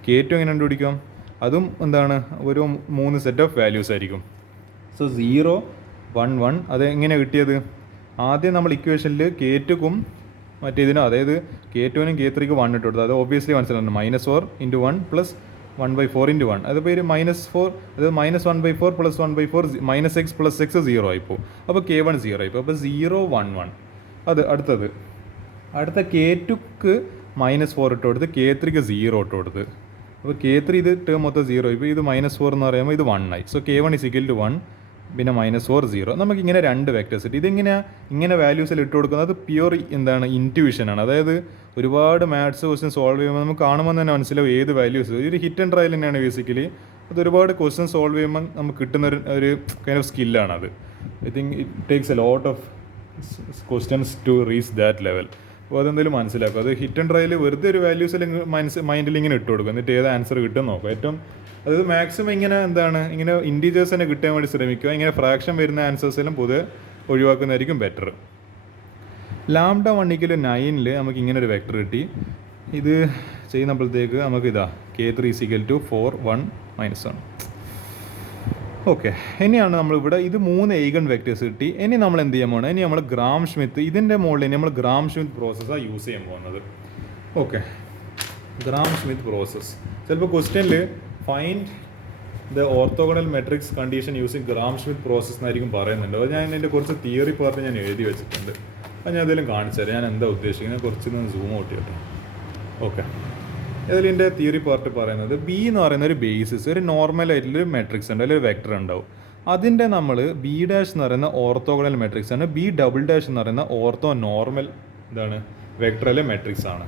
K2 എങ്ങനെ കണ്ടുപിടിക്കും, അതും എന്താണ് ഒരു 3 സെറ്റ് ഓഫ് വാല്യൂസ് ആയിരിക്കും. സോ 0 1 1 അത് എങ്ങനെ കിട്ടിയത്, ആദ്യം നമ്മൾ ഇക്വേഷനിൽ K2ക്കും മറ്റേതിനും, അതായത് K2നും K3ക്കും 1 ഇട്ട് കൊടുത്തു. അത് ഒബ്വിയസ്ലി മനസ്സിലാണ് -4 × 1 പ്ലസ് 1/4 × 1. അതിപ്പോൾ ഒരു -4, അതായത് -1/4 പ്ലസ് 1/4 -x പ്ലസ് x 0 ആയിപ്പോൾ. അപ്പോൾ K1 0 ആയിപ്പോൾ. അപ്പോൾ 0 1 1. അത് അടുത്ത K2ക്ക് -4 ഇട്ട് കൊടുത്ത്, K3ക്ക് 0 ഇട്ട് കൊടുത്ത്. അപ്പോൾ K3 ഇത് ടേം മൊത്തം 0 ആയിപ്പോൾ. ഇത് -4 എന്ന് പറയുമ്പോൾ ഇത് 1 ആയി. സോ K1 1 പിന്നെ -4 0. നമുക്കിങ്ങനെ 2 വെക്ടേഴ്സ് കിട്ടി. ഇങ്ങനെ വാല്യൂസിൽ ഇട്ട് കൊടുക്കുന്നത് പ്യുവർ എന്താണ് ഇൻറ്റ്യൂഷനാണ്. അതായത് ഒരുപാട് മാത്സ് ക്വസ്റ്റ്യൻ സോൾവ് ചെയ്യുമ്പോൾ നമുക്ക് കാണുമ്പോൾ തന്നെ മനസ്സിലാവും ഏത് വാല്യൂസ്. ഒരു ഹിറ്റ് ആൻഡ് ട്രയൽ തന്നെയാണ് ബേസിക്കലി. അത് ഒരുപാട് ക്വസ്റ്റ്യൻ സോൾവ് ചെയ്യുമ്പോൾ നമുക്ക് കിട്ടുന്ന ഒരു കൈൻഡ് ഓഫ് സ്കില്ലാണത്. I think it takes a lot of questions to reach that level. അപ്പോൾ അതെന്തെങ്കിലും മനസ്സിലാക്കും. അത് ഹിറ്റ് ആൻഡ് ട്രയൽ വെറുതെ ഒരു വാല്യൂസിൽ മൈൻഡിൽ ഇങ്ങനെ ഇട്ട് കൊടുക്കും, എന്നിട്ട് ഏത് ആൻസർ കിട്ടും നോക്കാം. അതായത് മാക്സിമം ഇങ്ങനെ ഇൻറ്റീജേഴ്സ് തന്നെ കിട്ടാൻ വേണ്ടി ശ്രമിക്കുക. ഇങ്ങനെ ഫ്രാക്ഷൻ വരുന്ന ആൻസേഴ്സെല്ലാം പൊതുവെ ഒഴിവാക്കുന്നതായിരിക്കും ബെറ്റർ. ലാംഡ 1 9 നമുക്ക് ഇങ്ങനെ ഒരു വെക്ടർ കിട്ടി. ഇത് ചെയ്യുന്നപ്പോഴത്തേക്ക് നമുക്ക് K3 4 1 -1. ഓക്കെ, ഇനിയാണ് നമ്മളിവിടെ ഇത് 3 ഏഗൺ വെക്ടേഴ്സ് കിട്ടി. ഇനി നമ്മൾ എന്ത് ചെയ്യാൻ പോകുന്നത്, ഇനി നമ്മൾ ഗ്രാം ഷ്മിത്ത് ഇതിൻ്റെ മുകളിൽ ഇനി നമ്മൾ ഗ്രാം ഷ്മിത്ത് പ്രോസസ്സാണ് യൂസ് ചെയ്യാൻ പോകുന്നത്. ഓക്കെ, ഗ്രാം ഷ്മിത്ത് പ്രോസസ്സ് ചിലപ്പോൾ ക്വസ്റ്റ്യനിൽ find the orthogonal matrix condition using gram Schmitt process എന്നായിരിക്കും പറയുന്നുണ്ട്. അത് ഞാൻ ഇതിൻ്റെ കുറച്ച് തിയറി പാർട്ട് ഞാൻ എഴുതി വെച്ചിട്ടുണ്ട്. അത് ഞാൻ എന്തെങ്കിലും കാണിച്ചു തരാം. ഞാൻ എന്താ ഉദ്ദേശിക്കുന്നത്, കുറച്ചൊന്ന് സൂം ഔട്ട് ചെയ്യട്ടെ. ഓക്കെ, ഇതിൻ്റെ തിയറി പാർട്ട് പറയുന്നത് ബി എന്ന് പറയുന്ന ഒരു ബേസിസ്, ഒരു നോർമൽ ആയിട്ടുള്ളൊരു മെട്രിക്സ് ഉണ്ട്, അല്ലെങ്കിൽ ഒരു വെക്ടർ ഉണ്ടാവും. അതിൻ്റെ നമ്മൾ ബി ഡാഷ് എന്ന് പറയുന്ന ഓർത്തോഗണൽ മെട്രിക്സ് ആണ്, ബി ഡബിൾ ഡാഷ് എന്ന് പറയുന്ന ഓർത്തോ നോർമൽ എന്താണ് വെക്ടറിലെ മെട്രിക്സ് ആണ്.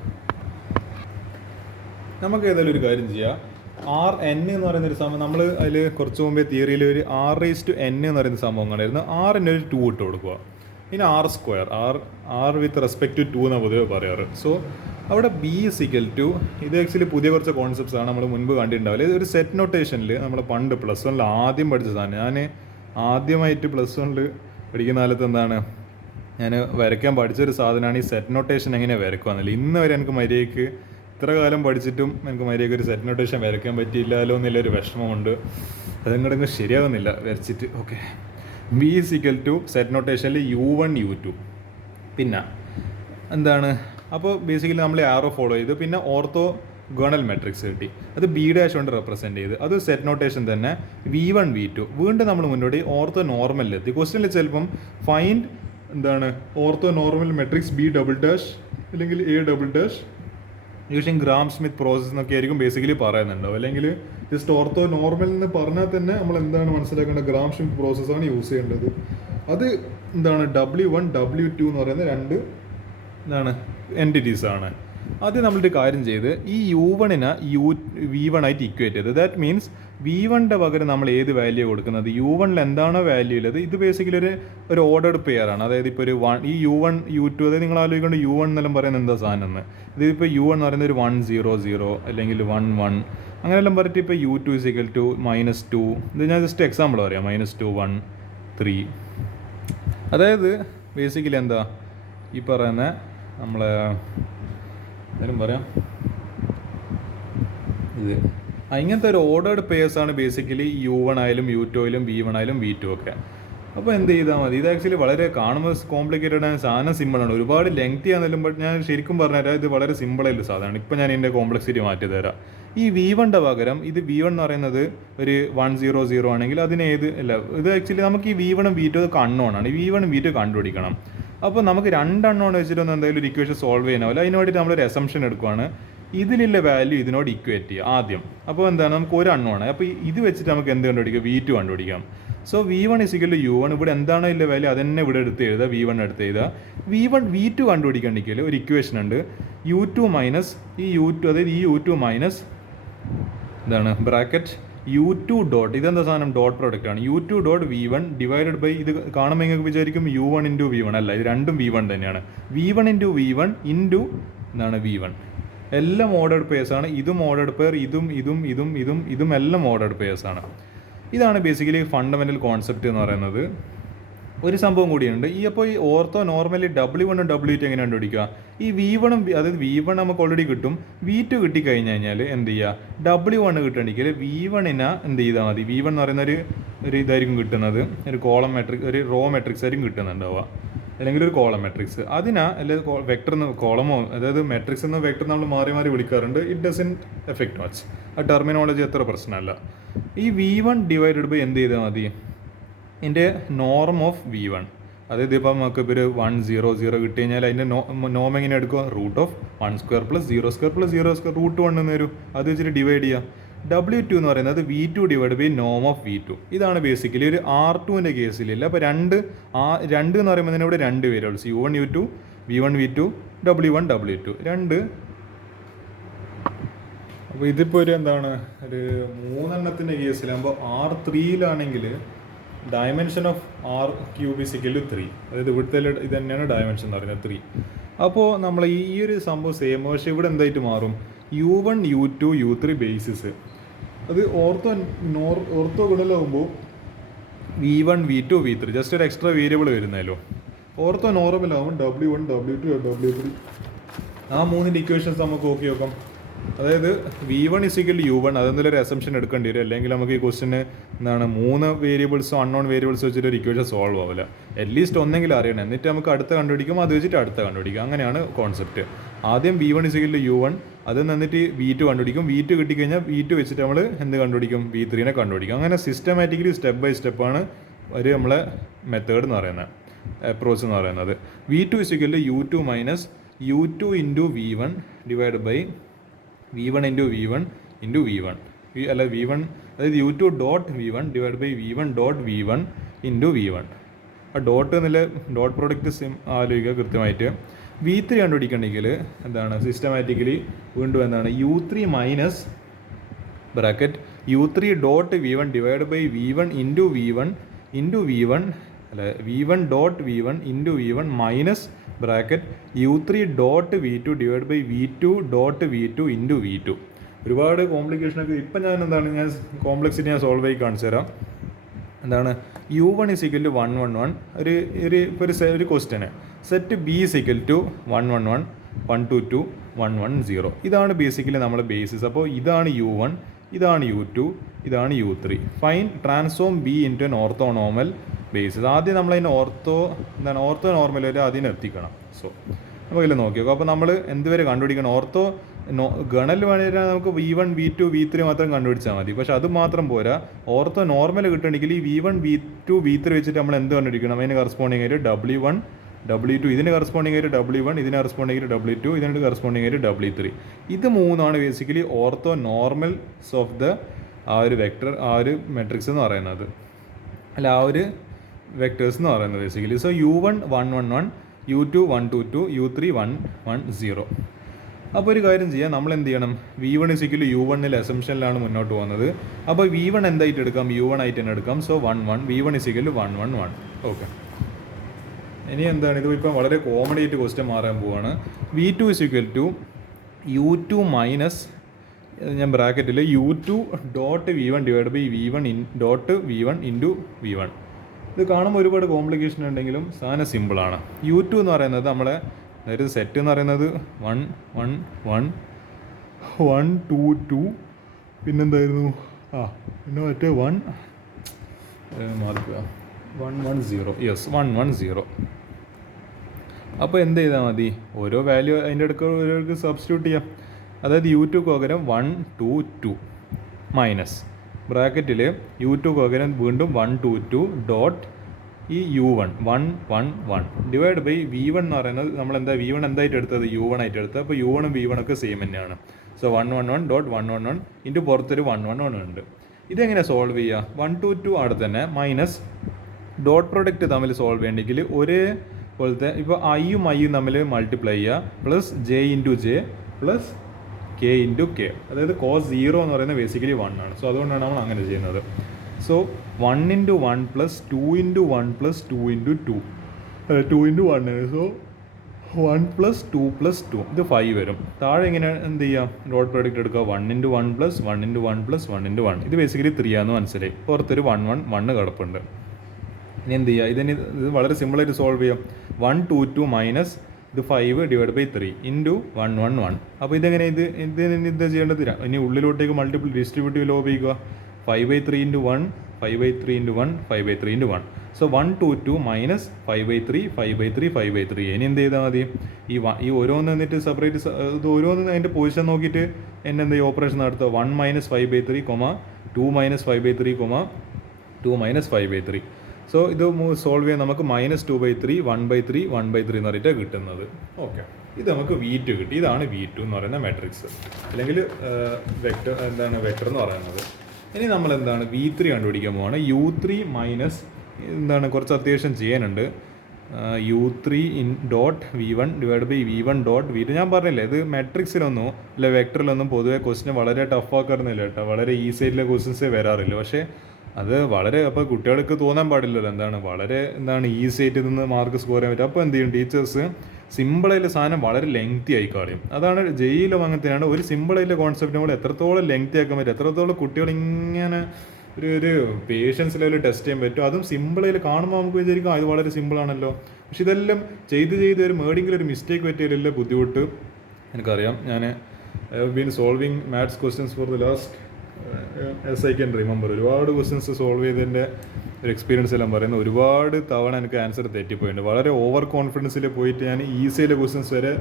നമുക്ക് ഏതായാലും ഒരു കാര്യം ചെയ്യാം. ആർ എൻ എന്ന് പറയുന്ന ഒരു സംഭവം നമ്മൾ അതിൽ കുറച്ച് മുമ്പേ തിയറിയിൽ ഒരു r⁻n എന്ന് പറയുന്ന സംഭവം കണ്ടായിരുന്നു. ആറിന് ഒരു 2 ഇട്ട് കൊടുക്കുക. ഇനി r², are with respect to 2 എന്നാണ് പൊതുവെ പറയാറ്. സോ അവിടെ ബി ഇസ് ഈക്വൽ ടു, ഇത് ആക്ച്വലി പുതിയ കുറച്ച് കോൺസെപ്റ്റ്സ് ആണ് നമ്മൾ മുൻപ് കണ്ടിട്ടുണ്ടാവില്ല. ഒരു സെറ്റ് നൊട്ടേഷനിൽ നമ്മൾ പണ്ട് +1 ആദ്യം പഠിച്ച സാധനം, ഞാൻ ആദ്യമായിട്ട് +1 പഠിക്കുന്ന കാലത്ത് എന്താണ് ഞാൻ വരയ്ക്കാൻ പഠിച്ചൊരു സാധനമാണ് ഈ സെറ്റ് നൊട്ടേഷൻ എങ്ങനെ വരയ്ക്കുകയെന്നില്ല. ഇന്ന് വരെ എനിക്ക് മര്യാദയ്ക്ക് ഇത്ര കാലം പഠിച്ചിട്ടും എനിക്ക് മര്യാദയ്ക്ക് ഒരു സെറ്റ് നൊട്ടേഷൻ വരയ്ക്കാൻ പറ്റിയില്ലല്ലോ എന്നുള്ളൊരു വിഷമമുണ്ട്. അതങ്ങോട്ടങ്ങ് ശരിയാകുന്നില്ല വരച്ചിട്ട്. Okay, B is equal to set നൊട്ടേഷനിൽ u1 u2. പിന്നെ എന്താണ്, അപ്പോൾ ബേസിക്കലി നമ്മൾ ആരോ ഫോളോ ചെയ്തു. പിന്നെ ഓർത്തോ ഗണൽ മെട്രിക്സ് കിട്ടി, അത് ബി ഡാഷ് കൊണ്ട് റെപ്രസെൻറ്റ് ചെയ്ത്, അത് സെറ്റ് നോട്ടേഷൻ തന്നെ v1 v2. വീണ്ടും നമ്മൾ മുന്നോട്ട് ഓർത്തോ നോർമലിലെത്തി. ക്വസ്റ്റ്യനിൽ ചിലപ്പം ഫൈൻഡ് എന്താണ് ortho normal matrix B double dash അല്ലെങ്കിൽ A double dash using Gram Schmidt process എന്നൊക്കെ ആയിരിക്കും ബേസിക്കലി പറയുന്നുണ്ടാവും. അല്ലെങ്കിൽ ജസ്റ്റ് ഓർത്തോ നോർമൽ എന്ന് പറഞ്ഞാൽ തന്നെ നമ്മൾ എന്താണ് മനസ്സിലാക്കേണ്ടത്, ഗ്രാം സ്മിത്ത് പ്രോസസ്സാണ് യൂസ് ചെയ്യേണ്ടത്. അത് എന്താണ് w1 w2 എന്ന് പറയുന്ന 2 എന്താണ് എൻറ്റിറ്റീസ് ആണ്. ആദ്യം നമ്മളൊരു കാര്യം ചെയ്ത് ഈ u1നെ v1 ആയിട്ട് ഇക്വേറ്റ് ചെയ്ത്, ദാറ്റ് മീൻസ് v1ൻ്റെ പകരം നമ്മൾ ഏത് വാല്യൂ കൊടുക്കുന്നത്, u1ൽ എന്താണോ വാല്യൂ ഉള്ളത്, ഇത് ബേസിക്കലി ഒരു ഓർഡർഡ് പെയർ ആണ്. അതായത് ഇപ്പോൾ ഒരു ഈ u1 u2, അതായത് നിങ്ങൾ ആലോചിക്കൊണ്ട് u1 എന്നെല്ലാം പറയുന്നത് എന്താ സാധനം എന്ന്. ഇതിപ്പോൾ u1 എന്ന് പറയുന്നത് ഒരു 1 0 0 അല്ലെങ്കിൽ 1 1 അങ്ങനെയെല്ലാം പറഞ്ഞിട്ട് ഇപ്പോൾ u2 ഇസ് ഈക്വൽ ടു -2. ഇത് ഞാൻ ജസ്റ്റ് എക്സാമ്പിൾ പറയാം, -2 1 3. അതായത് ബേസിക്കലി എന്താ ഈ പറയുന്ന നമ്മളെ എന്തായാലും പറയാം, ഇത് ഇങ്ങനത്തെ ഒരു ഓർഡേർഡ് പേഴ്സാണ് ബേസിക്കലി u1 ആയാലും u2 ആയാലും v1 ആയാലും v2 ഒക്കെ. അപ്പോൾ എന്ത് ചെയ്താൽ മതി, ഇത് ആക്ച്വലി വളരെ കാണുമ്പോൾ കോംപ്ലിക്കേറ്റഡ് ആണ്, സാധനം സിമ്പിളാണ്, ഒരുപാട് ലെങ്തി ആണെങ്കിലും. ബട്ട് ഞാൻ ശരിക്കും പറഞ്ഞുതരാം, ഇത് വളരെ സിമ്പിളായിട്ടുള്ള സാധനമാണ്. ഇപ്പോൾ ഞാൻ ഇതിൻ്റെ കോംപ്ലക്സിറ്റി മാറ്റി തരാം. ഈ v1ൻ്റെ പകരം ഇത് v1 എന്ന് പറയുന്നത് ഒരു 1 0 0 ആണെങ്കിൽ അതിന് ഇത് ആക്ച്വലി നമുക്ക് ഈ v1 ഉം v2 ഒക്കെ അൺനോൺ ആണ്. ഈ v1 ഉം v2 കണ്ടുപിടിക്കണം. അപ്പോൾ നമുക്ക് 2 അൺനോൺ വെച്ചിട്ടൊന്നും എന്തായാലും ഒരു ഇക്വേഷൻ സോൾവ് ചെയ്യാനാവില്ല. അതിന് വേണ്ടിയിട്ട് നമ്മളൊരു അസംഷൻ എടുക്കുകയാണ്, ഇതിലുള്ള വാല്യൂ ഇതിനോട് ഇക്വേറ്റ് ചെയ്യുക ആദ്യം. അപ്പോൾ എന്താണ്, നമുക്ക് ഒരു അൺനോൺ, അപ്പോൾ ഇത് വെച്ചിട്ട് നമുക്ക് എന്ത് കണ്ടുപിടിക്കാം, v2 കണ്ടുപിടിക്കാം. So v1 is equal to u1, ഇവിടെ എന്താണോ ഇല്ല വാല്യൂ അതന്നെ ഇവിടെ എടുത്ത് എഴുതുക, v1 എടുത്ത് എഴുതുക. v2 കണ്ടുപിടിക്കണമെങ്കിൽ ഒരു ഇക്വേഷൻ ഉണ്ട്, u2 മൈനസ് ഈ u2, അതായത് ഈ u2 മൈനസ് എന്താണ് ബ്രാക്കറ്റ് u2 ഡോട്ട്, ഇതെന്താ സാധനം, ഡോട്ട് പ്രോഡക്റ്റ് ആണ്. u2 dot v1 divided by, ഇത് കാണുമ്പോൾ നിങ്ങൾക്ക് വിചാരിക്കും u1 ഇൻറ്റു v1, അല്ല, ഇത് രണ്ടും v1 തന്നെയാണ്. v1 ഇൻറ്റു v1 ഇൻറ്റു എന്താണ് v1. എല്ലാം ഓർഡേർഡ് പേഴ്സാണ്. ഇതും ഓർഡേർഡ് പെയർ, ഇതും എല്ലാം ഓർഡേർഡ് പേഴ്സാണ്. ഇതാണ് ബേസിക്കലി ഫണ്ടമെൻ്റൽ കോൺസെപ്റ്റ് എന്ന് പറയുന്നത്. ഒരു സംഭവം കൂടിയുണ്ട്, അപ്പോൾ ഈ ഓർത്തോ നോർമലി w1 ഉം w2 എങ്ങനെ കണ്ടുപിടിക്കുക, ഈ v1 ഉം, അതായത് v1 നമുക്ക് ഓൾറെഡി കിട്ടും, v2 കിട്ടിക്കഴിഞ്ഞ് കഴിഞ്ഞാൽ എന്ത് ചെയ്യുക, w1 കിട്ടണമെങ്കിൽ v1നെ എന്ത് ചെയ്താൽ മതി, v1 എന്ന് പറയുന്ന ഒരു ഇതായിരിക്കും കിട്ടുന്നത്, ഒരു കോളം മെട്രിക്സ്, ഒരു റോ മെട്രിക്സ് ആയിരിക്കും കിട്ടുന്നുണ്ടാവുക, അല്ലെങ്കിൽ ഒരു കോളം മെട്രിക്സ്. അല്ലെങ്കിൽ വെക്ടർ കോളമോ, അതായത് മെട്രിക്സ് എന്ന വെക്ടർ നമ്മൾ മാറി മാറി വിളിക്കാറുണ്ട്. ഇറ്റ് ഡസൻ എഫക്റ്റ് മച്ച്, ആ ടെർമിനോളജി അത്ര പ്രശ്നമല്ല. ഈ v1 ഡിവൈഡഡ് ബൈ എന്ത് ചെയ്താൽ മതി, ഇതിൻ്റെ നോർം ഓഫ് v1, അതായത് ഇപ്പം നമുക്ക് ഇപ്പോൾ ഒരു 1 0 0 കിട്ടി കഴിഞ്ഞാൽ അതിൻ്റെ നോം എങ്ങനെ എടുക്കുക, √(1² + 0² + 0²) √1 എന്ന് വരും. അത് വെച്ചിട്ട് ഡിവൈഡ് ചെയ്യുക. w2 എന്ന് പറയുന്നത് v2 ഡിവൈഡ് ബൈ നോം ഓഫ് v2. ഇതാണ് ബേസിക്കലി ഒരു r2ൻ്റെ കേസിലില്ല. അപ്പോൾ 2 എന്ന് പറയുമ്പോൾ തന്നെ ഇവിടെ 2 variables, u1 u2, v1 v2, w1 w2 2. അപ്പോൾ ഇതിപ്പോൾ ഒരു എന്താണ്, ഒരു 3 എണ്ണത്തിൻ്റെ കേസിലാകുമ്പോൾ r3യിലാണെങ്കിൽ ഡയമെൻഷൻ ഓഫ് r³ = 3. അതായത് ഇവിടുത്തെ ഇത് തന്നെയാണ് ഡയമെൻഷൻ എന്ന് പറയുന്നത് 3. അപ്പോൾ നമ്മൾ ഈ ഒരു സംഭവം സെയിം, പക്ഷേ ഇവിടെ എന്തായിട്ട് മാറും, u1 u2 u3 ബേസിസ്, അത് ഓർത്തോ ഗുണലാകുമ്പോൾ v1 v2 v3 ജസ്റ്റ് ഒരു എക്സ്ട്രാ വേരിയബിൾ വരുന്നല്ലോ. ഓർത്തോ നോർമലാകുമ്പോൾ w1 w2 w3, ആ 3 ഇക്വേഷൻസ് നമുക്ക് നോക്കി നോക്കാം. അതായത് V1 ഇസിക്കൽ U1 അതെന്തെങ്കിലും ഒരു അസംഷൻ എടുക്കേണ്ടി വരും, അല്ലെങ്കിൽ നമുക്ക് ഈ ക്വസ്റ്റിന് എന്താണ് 3 വേരിയബിൾസോ അൺനോൺ വേരിയബിൾസ് വെച്ചിട്ട് ഒരു ഇക്വേഷൻ സോൾവ് ആവില്ല. അറ്റ്ലീസ്റ്റ് ഒന്നെങ്കിലും അറിയണം, എന്നിട്ട് നമുക്ക് അടുത്ത കണ്ടുപിടിക്കും, അത് വെച്ചിട്ട് അടുത്ത കണ്ടുപിടിക്കും. അങ്ങനെയാണ് കോൺസെപ്റ്റ്. ആദ്യം V1 ഇസിക്കൽ U1, അത് നിന്നിട്ട് V2 കണ്ടുപിടിക്കും. V2 കിട്ടിക്കഴിഞ്ഞാൽ V2 വെച്ചിട്ട് നമ്മൾ എന്ത് കണ്ടുപിടിക്കും? V3നെ കണ്ടുപിടിക്കും. അങ്ങനെ സിസ്റ്റമാറ്റിക്കലി സ്റ്റെപ്പ് ബൈ സ്റ്റെപ്പാണ് ഒരു നമ്മളെ മെത്തേഡ് എന്ന് പറയുന്നത്, അപ്രോച്ച് എന്ന് പറയുന്നത്. V2 is equal U2 minus U2 into V1 divide by V1 into V1 into V1 അല്ല V1, അതായത് U2 dot V1 divide by V1 dot V1 into V1. ആ ഡോട്ട് എന്നുള്ള ഡോട്ട് പ്രോഡക്റ്റ് ആലോചിക്കുക കൃത്യമായിട്ട്. V3 കണ്ടുപിടിക്കണമെങ്കിൽ എന്താണ് സിസ്റ്റമാറ്റിക്കലി വീണ്ടും എന്താണ് U3 minus bracket U3 dot V1 divide by V1 into V1 into V1 അല്ല V1 dot V1 into V1 minus bracket U3 dot V2 divide by V2 dot V2 into V2. ഒരുപാട് കോംപ്ലിക്കേഷനൊക്കെ ഇപ്പം ഞാൻ കോംപ്ലക്സിറ്റി ഞാൻ സോൾവ് ആയി കാണിച്ചു തരാം. എന്താണ് U1 ഇസിക്കൽ ടു 1 1 1 ഒരു question set B is equal to 1 1 1 1 2 2 1 1 0. ഇതാണ് ബേസിക്കലി നമ്മുടെ ബേസിസ്. അപ്പോൾ ഇതാണ് U1, ഇതാണ് U2, ഇതാണ് U3. Fine transform B into N orthonormal basis. ആദ്യം നമ്മളതിന് ഓർത്തോ നോർമൽ വരെ അതിന് എത്തിക്കണം. സോ നമുക്കില്ല നോക്കിയോ. അപ്പോൾ നമ്മൾ എന്തുവരെ കണ്ടുപിടിക്കണം? ഗണൽ വേണമെങ്കിൽ നമുക്ക് V1 V2 V3 മാത്രം കണ്ടുപിടിച്ചാൽ മതി. പക്ഷെ അത് മാത്രം പോരാ, ഓർത്തോ നോർമൽ കിട്ടണമെങ്കിൽ ഈ V1 V2 V3 വെച്ചിട്ട് നമ്മൾ എന്ത് കണ്ടുപിടിക്കണം? അതിന് കറസ്പോണ്ടിങ് ആയിട്ട് W1 W2, ഇതിന് കറസ്പോണ്ടിങ് ആയിട്ട് W1, ഇതിന് കറസ്പോണ്ടിങ് ആയിട്ട് W2, ഇതിന് കറസ്പോണ്ടിങ് ആയിട്ട് W3. ഇത് മൂന്നാണ് basically ortho normals of the ആ ഒരു വെക്ടർ, ആ ഒരു മെട്രിക്സ് എന്ന് പറയുന്നത്, അല്ല ആ ഒരു വെക്ടേഴ്സ് എന്ന് പറയുന്നത് basically. So U1 1 1 1, U2 1 2 2, U3 1 1 0. അപ്പോൾ ഒരു കാര്യം ചെയ്യാം, നമ്മൾ എന്ത് ചെയ്യണം? V1 ഇസിക്കൽ U1 അസംഷനിലാണ് മുന്നോട്ട് പോകുന്നത്. അപ്പോൾ V1 എന്തായിട്ട് എടുക്കാം? U1 ആയിട്ട് തന്നെ എടുക്കാം. So 1 1, V1 is equal 1 1 1. ഓക്കെ. ഇനി എന്താണ്, ഇത് ഇപ്പോൾ വളരെ കോമൺ ആയിട്ട് ക്വസ്റ്റ്യൻ മാറാൻ പോവാണ്. V2 is equal to U2 minus, ഞാൻ ബ്രാക്കറ്റിൽ U2 dot V1 divide by V1 dot V1 into V1. ഇത് കാണുമ്പോൾ ഒരുപാട് കോംപ്ലിക്കേഷൻ ഉണ്ടെങ്കിലും സാധനം സിമ്പിളാണ്. U2 എന്ന് പറയുന്നത് നമ്മളെ അതായത് സെറ്റ് എന്ന് പറയുന്നത് 1 1 1 1 2 2, പിന്നെന്തായിരുന്നു പിന്നെ മറ്റേ 1 1 0. യെസ് 1 1 0. അപ്പോൾ എന്ത് ചെയ്താൽ മതി? ഓരോ വാല്യൂ അതിൻ്റെ അടുക്ക് സബ്സ്റ്റിറ്റ്യൂട്ട് ചെയ്യാം. അതായത് U2 പകരം 1 2 2 മൈനസ് ബ്രാക്കറ്റിൽ U2 പകരം വീണ്ടും 1 2 2 ഡോട്ട് ഈ U1 1 1 1 ഡിവൈഡ് ബൈ V1 എന്ന് പറയുന്നത് നമ്മളെന്താ V1 എന്തായിട്ട് എടുത്തത്? U1 ആയിട്ട് എടുത്തത്. അപ്പോൾ U1 ഉം V1 ഒക്കെ സെയിം തന്നെയാണ്. സോ 1 1 1 ഡോട്ട് 1 1 1 ഇൻറ്റു പുറത്തൊരു 1 1 1 ഉണ്ട്. ഇതെങ്ങനെ സോൾവ് ചെയ്യുക? 1 2 2 അവിടെ തന്നെ മൈനസ് ഡോട്ട് പ്രോഡക്റ്റ് തമ്മിൽ സോൾവ് ചെയ്യണമെങ്കിൽ ഒരേ പോലത്തെ ഇപ്പോൾ ഐയും ഐയും തമ്മിൽ മൾട്ടിപ്ലൈ ചെയ്യുക, plus J into J plus K into K. അതായത് കോസ് 0 എന്ന് പറയുന്നത് ബേസിക്കലി 1 ആണ്. സോ അതുകൊണ്ടാണ് നമ്മൾ അങ്ങനെ ചെയ്യുന്നത്. So 1 into 1 plus 2 into 1 plus 2 into 2 2 into 1 ആണ്. സോ 1 പ്ലസ് 2 പ്ലസ് 2 ഇത് 5 വരും. താഴെ ഇങ്ങനെ എന്ത് ചെയ്യുക? ഡോട്ട് പ്രോഡക്റ്റ് എടുക്കുക. 1 into 1 plus 1 into 1 plus 1 into 1. ഇത് ബേസിക്കലി 3 ആണെന്ന് മനസ്സിലായി. പുറത്തൊരു 1 1 1 കിടപ്പുണ്ട്. ഇനി എന്ത് ചെയ്യുക? ഇത് വളരെ സിമ്പിളായിട്ട് സോൾവ് ചെയ്യാം. 1 2 2 മൈനസ് ഇത് 5 ഡിവൈഡ് ബൈ 3 ഇൻറ്റു 1 1 1. അപ്പോൾ ഇതെങ്ങനെ ഇത് ചെയ്യേണ്ടത്? ഇനി ഉള്ളിലോട്ടേക്ക് മൾട്ടിപ്പിൾ ഡിസ്ട്രിബ്യൂട്ടീവ് ലോ ഉപയോഗിക്കുക. 5/3 into 1 5/3 into 1 5/3 into 1. So 1 2 2 minus 5/3 5/3 5/3. ഇനി എന്ത് ചെയ്താൽ മതി? ഈ ഓരോന്ന് എന്നിട്ട് സെപ്പറേറ്റ് ഇത് ഓരോന്ന് അതിൻ്റെ പൊസിഷൻ നോക്കിയിട്ട് എന്ത് ഓപ്പറേഷൻ നടത്തുക? 1 മൈനസ് 5/3 2 മൈനസ് 5/3 2 മൈനസ് 5/3. സോ ഇത് സോൾവ് ചെയ്യാൻ നമുക്ക് -2/3 1/3 1/3 എന്ന് പറഞ്ഞിട്ടാണ് കിട്ടുന്നത്. ഓക്കെ, ഇത് നമുക്ക് V2 കിട്ടി. ഇതാണ് V2 എന്ന് പറയുന്ന മാട്രിക്സ്, അല്ലെങ്കിൽ വെക്ടർ എന്ന് പറയുന്നത്. ഇനി നമ്മൾ V3 കണ്ടുപിടിക്കാൻ പോവാണ്. U3 മൈനസ് കുറച്ച് അത്യാവശ്യം ചെയ്യാനുണ്ട്. U3 dot V1 divide by V1 dot V2. ഞാൻ പറഞ്ഞില്ലേ, ഇത് മാട്രിക്സിലൊന്നും അല്ല വെക്ടറിലൊന്നും പൊതുവെ ക്വസ്റ്റിനെ വളരെ ടഫ് ആക്കാറുന്നില്ല കേട്ടോ. വളരെ ഈസി ആയിട്ടുള്ള ക്വസ്റ്റ്യൻസേ വരാറില്ല. പക്ഷേ അത് വളരെ അപ്പോൾ കുട്ടികൾക്ക് തോന്നാൻ പാടില്ലല്ലോ വളരെ ഈസി ആയിട്ട് നിന്ന് മാർക്ക് സ്കോർ ചെയ്യാൻ പറ്റും. അപ്പോൾ എന്ത് ചെയ്യും ടീച്ചേഴ്സ്? സിമ്പിളായിട്ടുള്ള സാധനം വളരെ ലെങ്തി ആയി കളയും. അതാണ് ജെയിലും അങ്ങനത്തെയാണ്. ഒരു സിമ്പിളായിട്ടുള്ള കോൺസെപ്റ്റ് നമ്മൾ എത്രത്തോളം ലെങ്തി ആക്കാൻ പറ്റും, എത്രത്തോളം കുട്ടികൾ ഇങ്ങനെ ഒരു പേഷ്യൻസ് ലെവലിൽ ടെസ്റ്റ് ചെയ്യാൻ പറ്റും. അതും സിമ്പിളായിട്ട് കാണുമ്പോൾ നമുക്ക് വിചാരിക്കും അത് വളരെ സിമ്പിളാണല്ലോ. പക്ഷെ ഇതെല്ലാം ചെയ്ത് ഒരു മേടിയെങ്കിലും ഒരു മിസ്റ്റേക്ക് പറ്റിയാലല്ലേ ബുദ്ധിമുട്ട്. എനിക്കറിയാം, ഞാൻ I have been solving maths questions for the last as I can remember. ഒരുപാട് ക്വസ്റ്റ്യൻസ് സോൾവ് ചെയ്തതിൻ്റെ ഒരു എക്സ്പീരിയൻസ് എല്ലാം പറയുന്നത് ഒരുപാട് തവണ എനിക്ക് ആൻസർ തെറ്റിപ്പോയിട്ടുണ്ട്. വളരെ ഓവർ കോൺഫിഡൻസിൽ പോയിട്ട് ഞാൻ ഈസിയിലെ ക്വസ്റ്റ്യൻസ് വരെ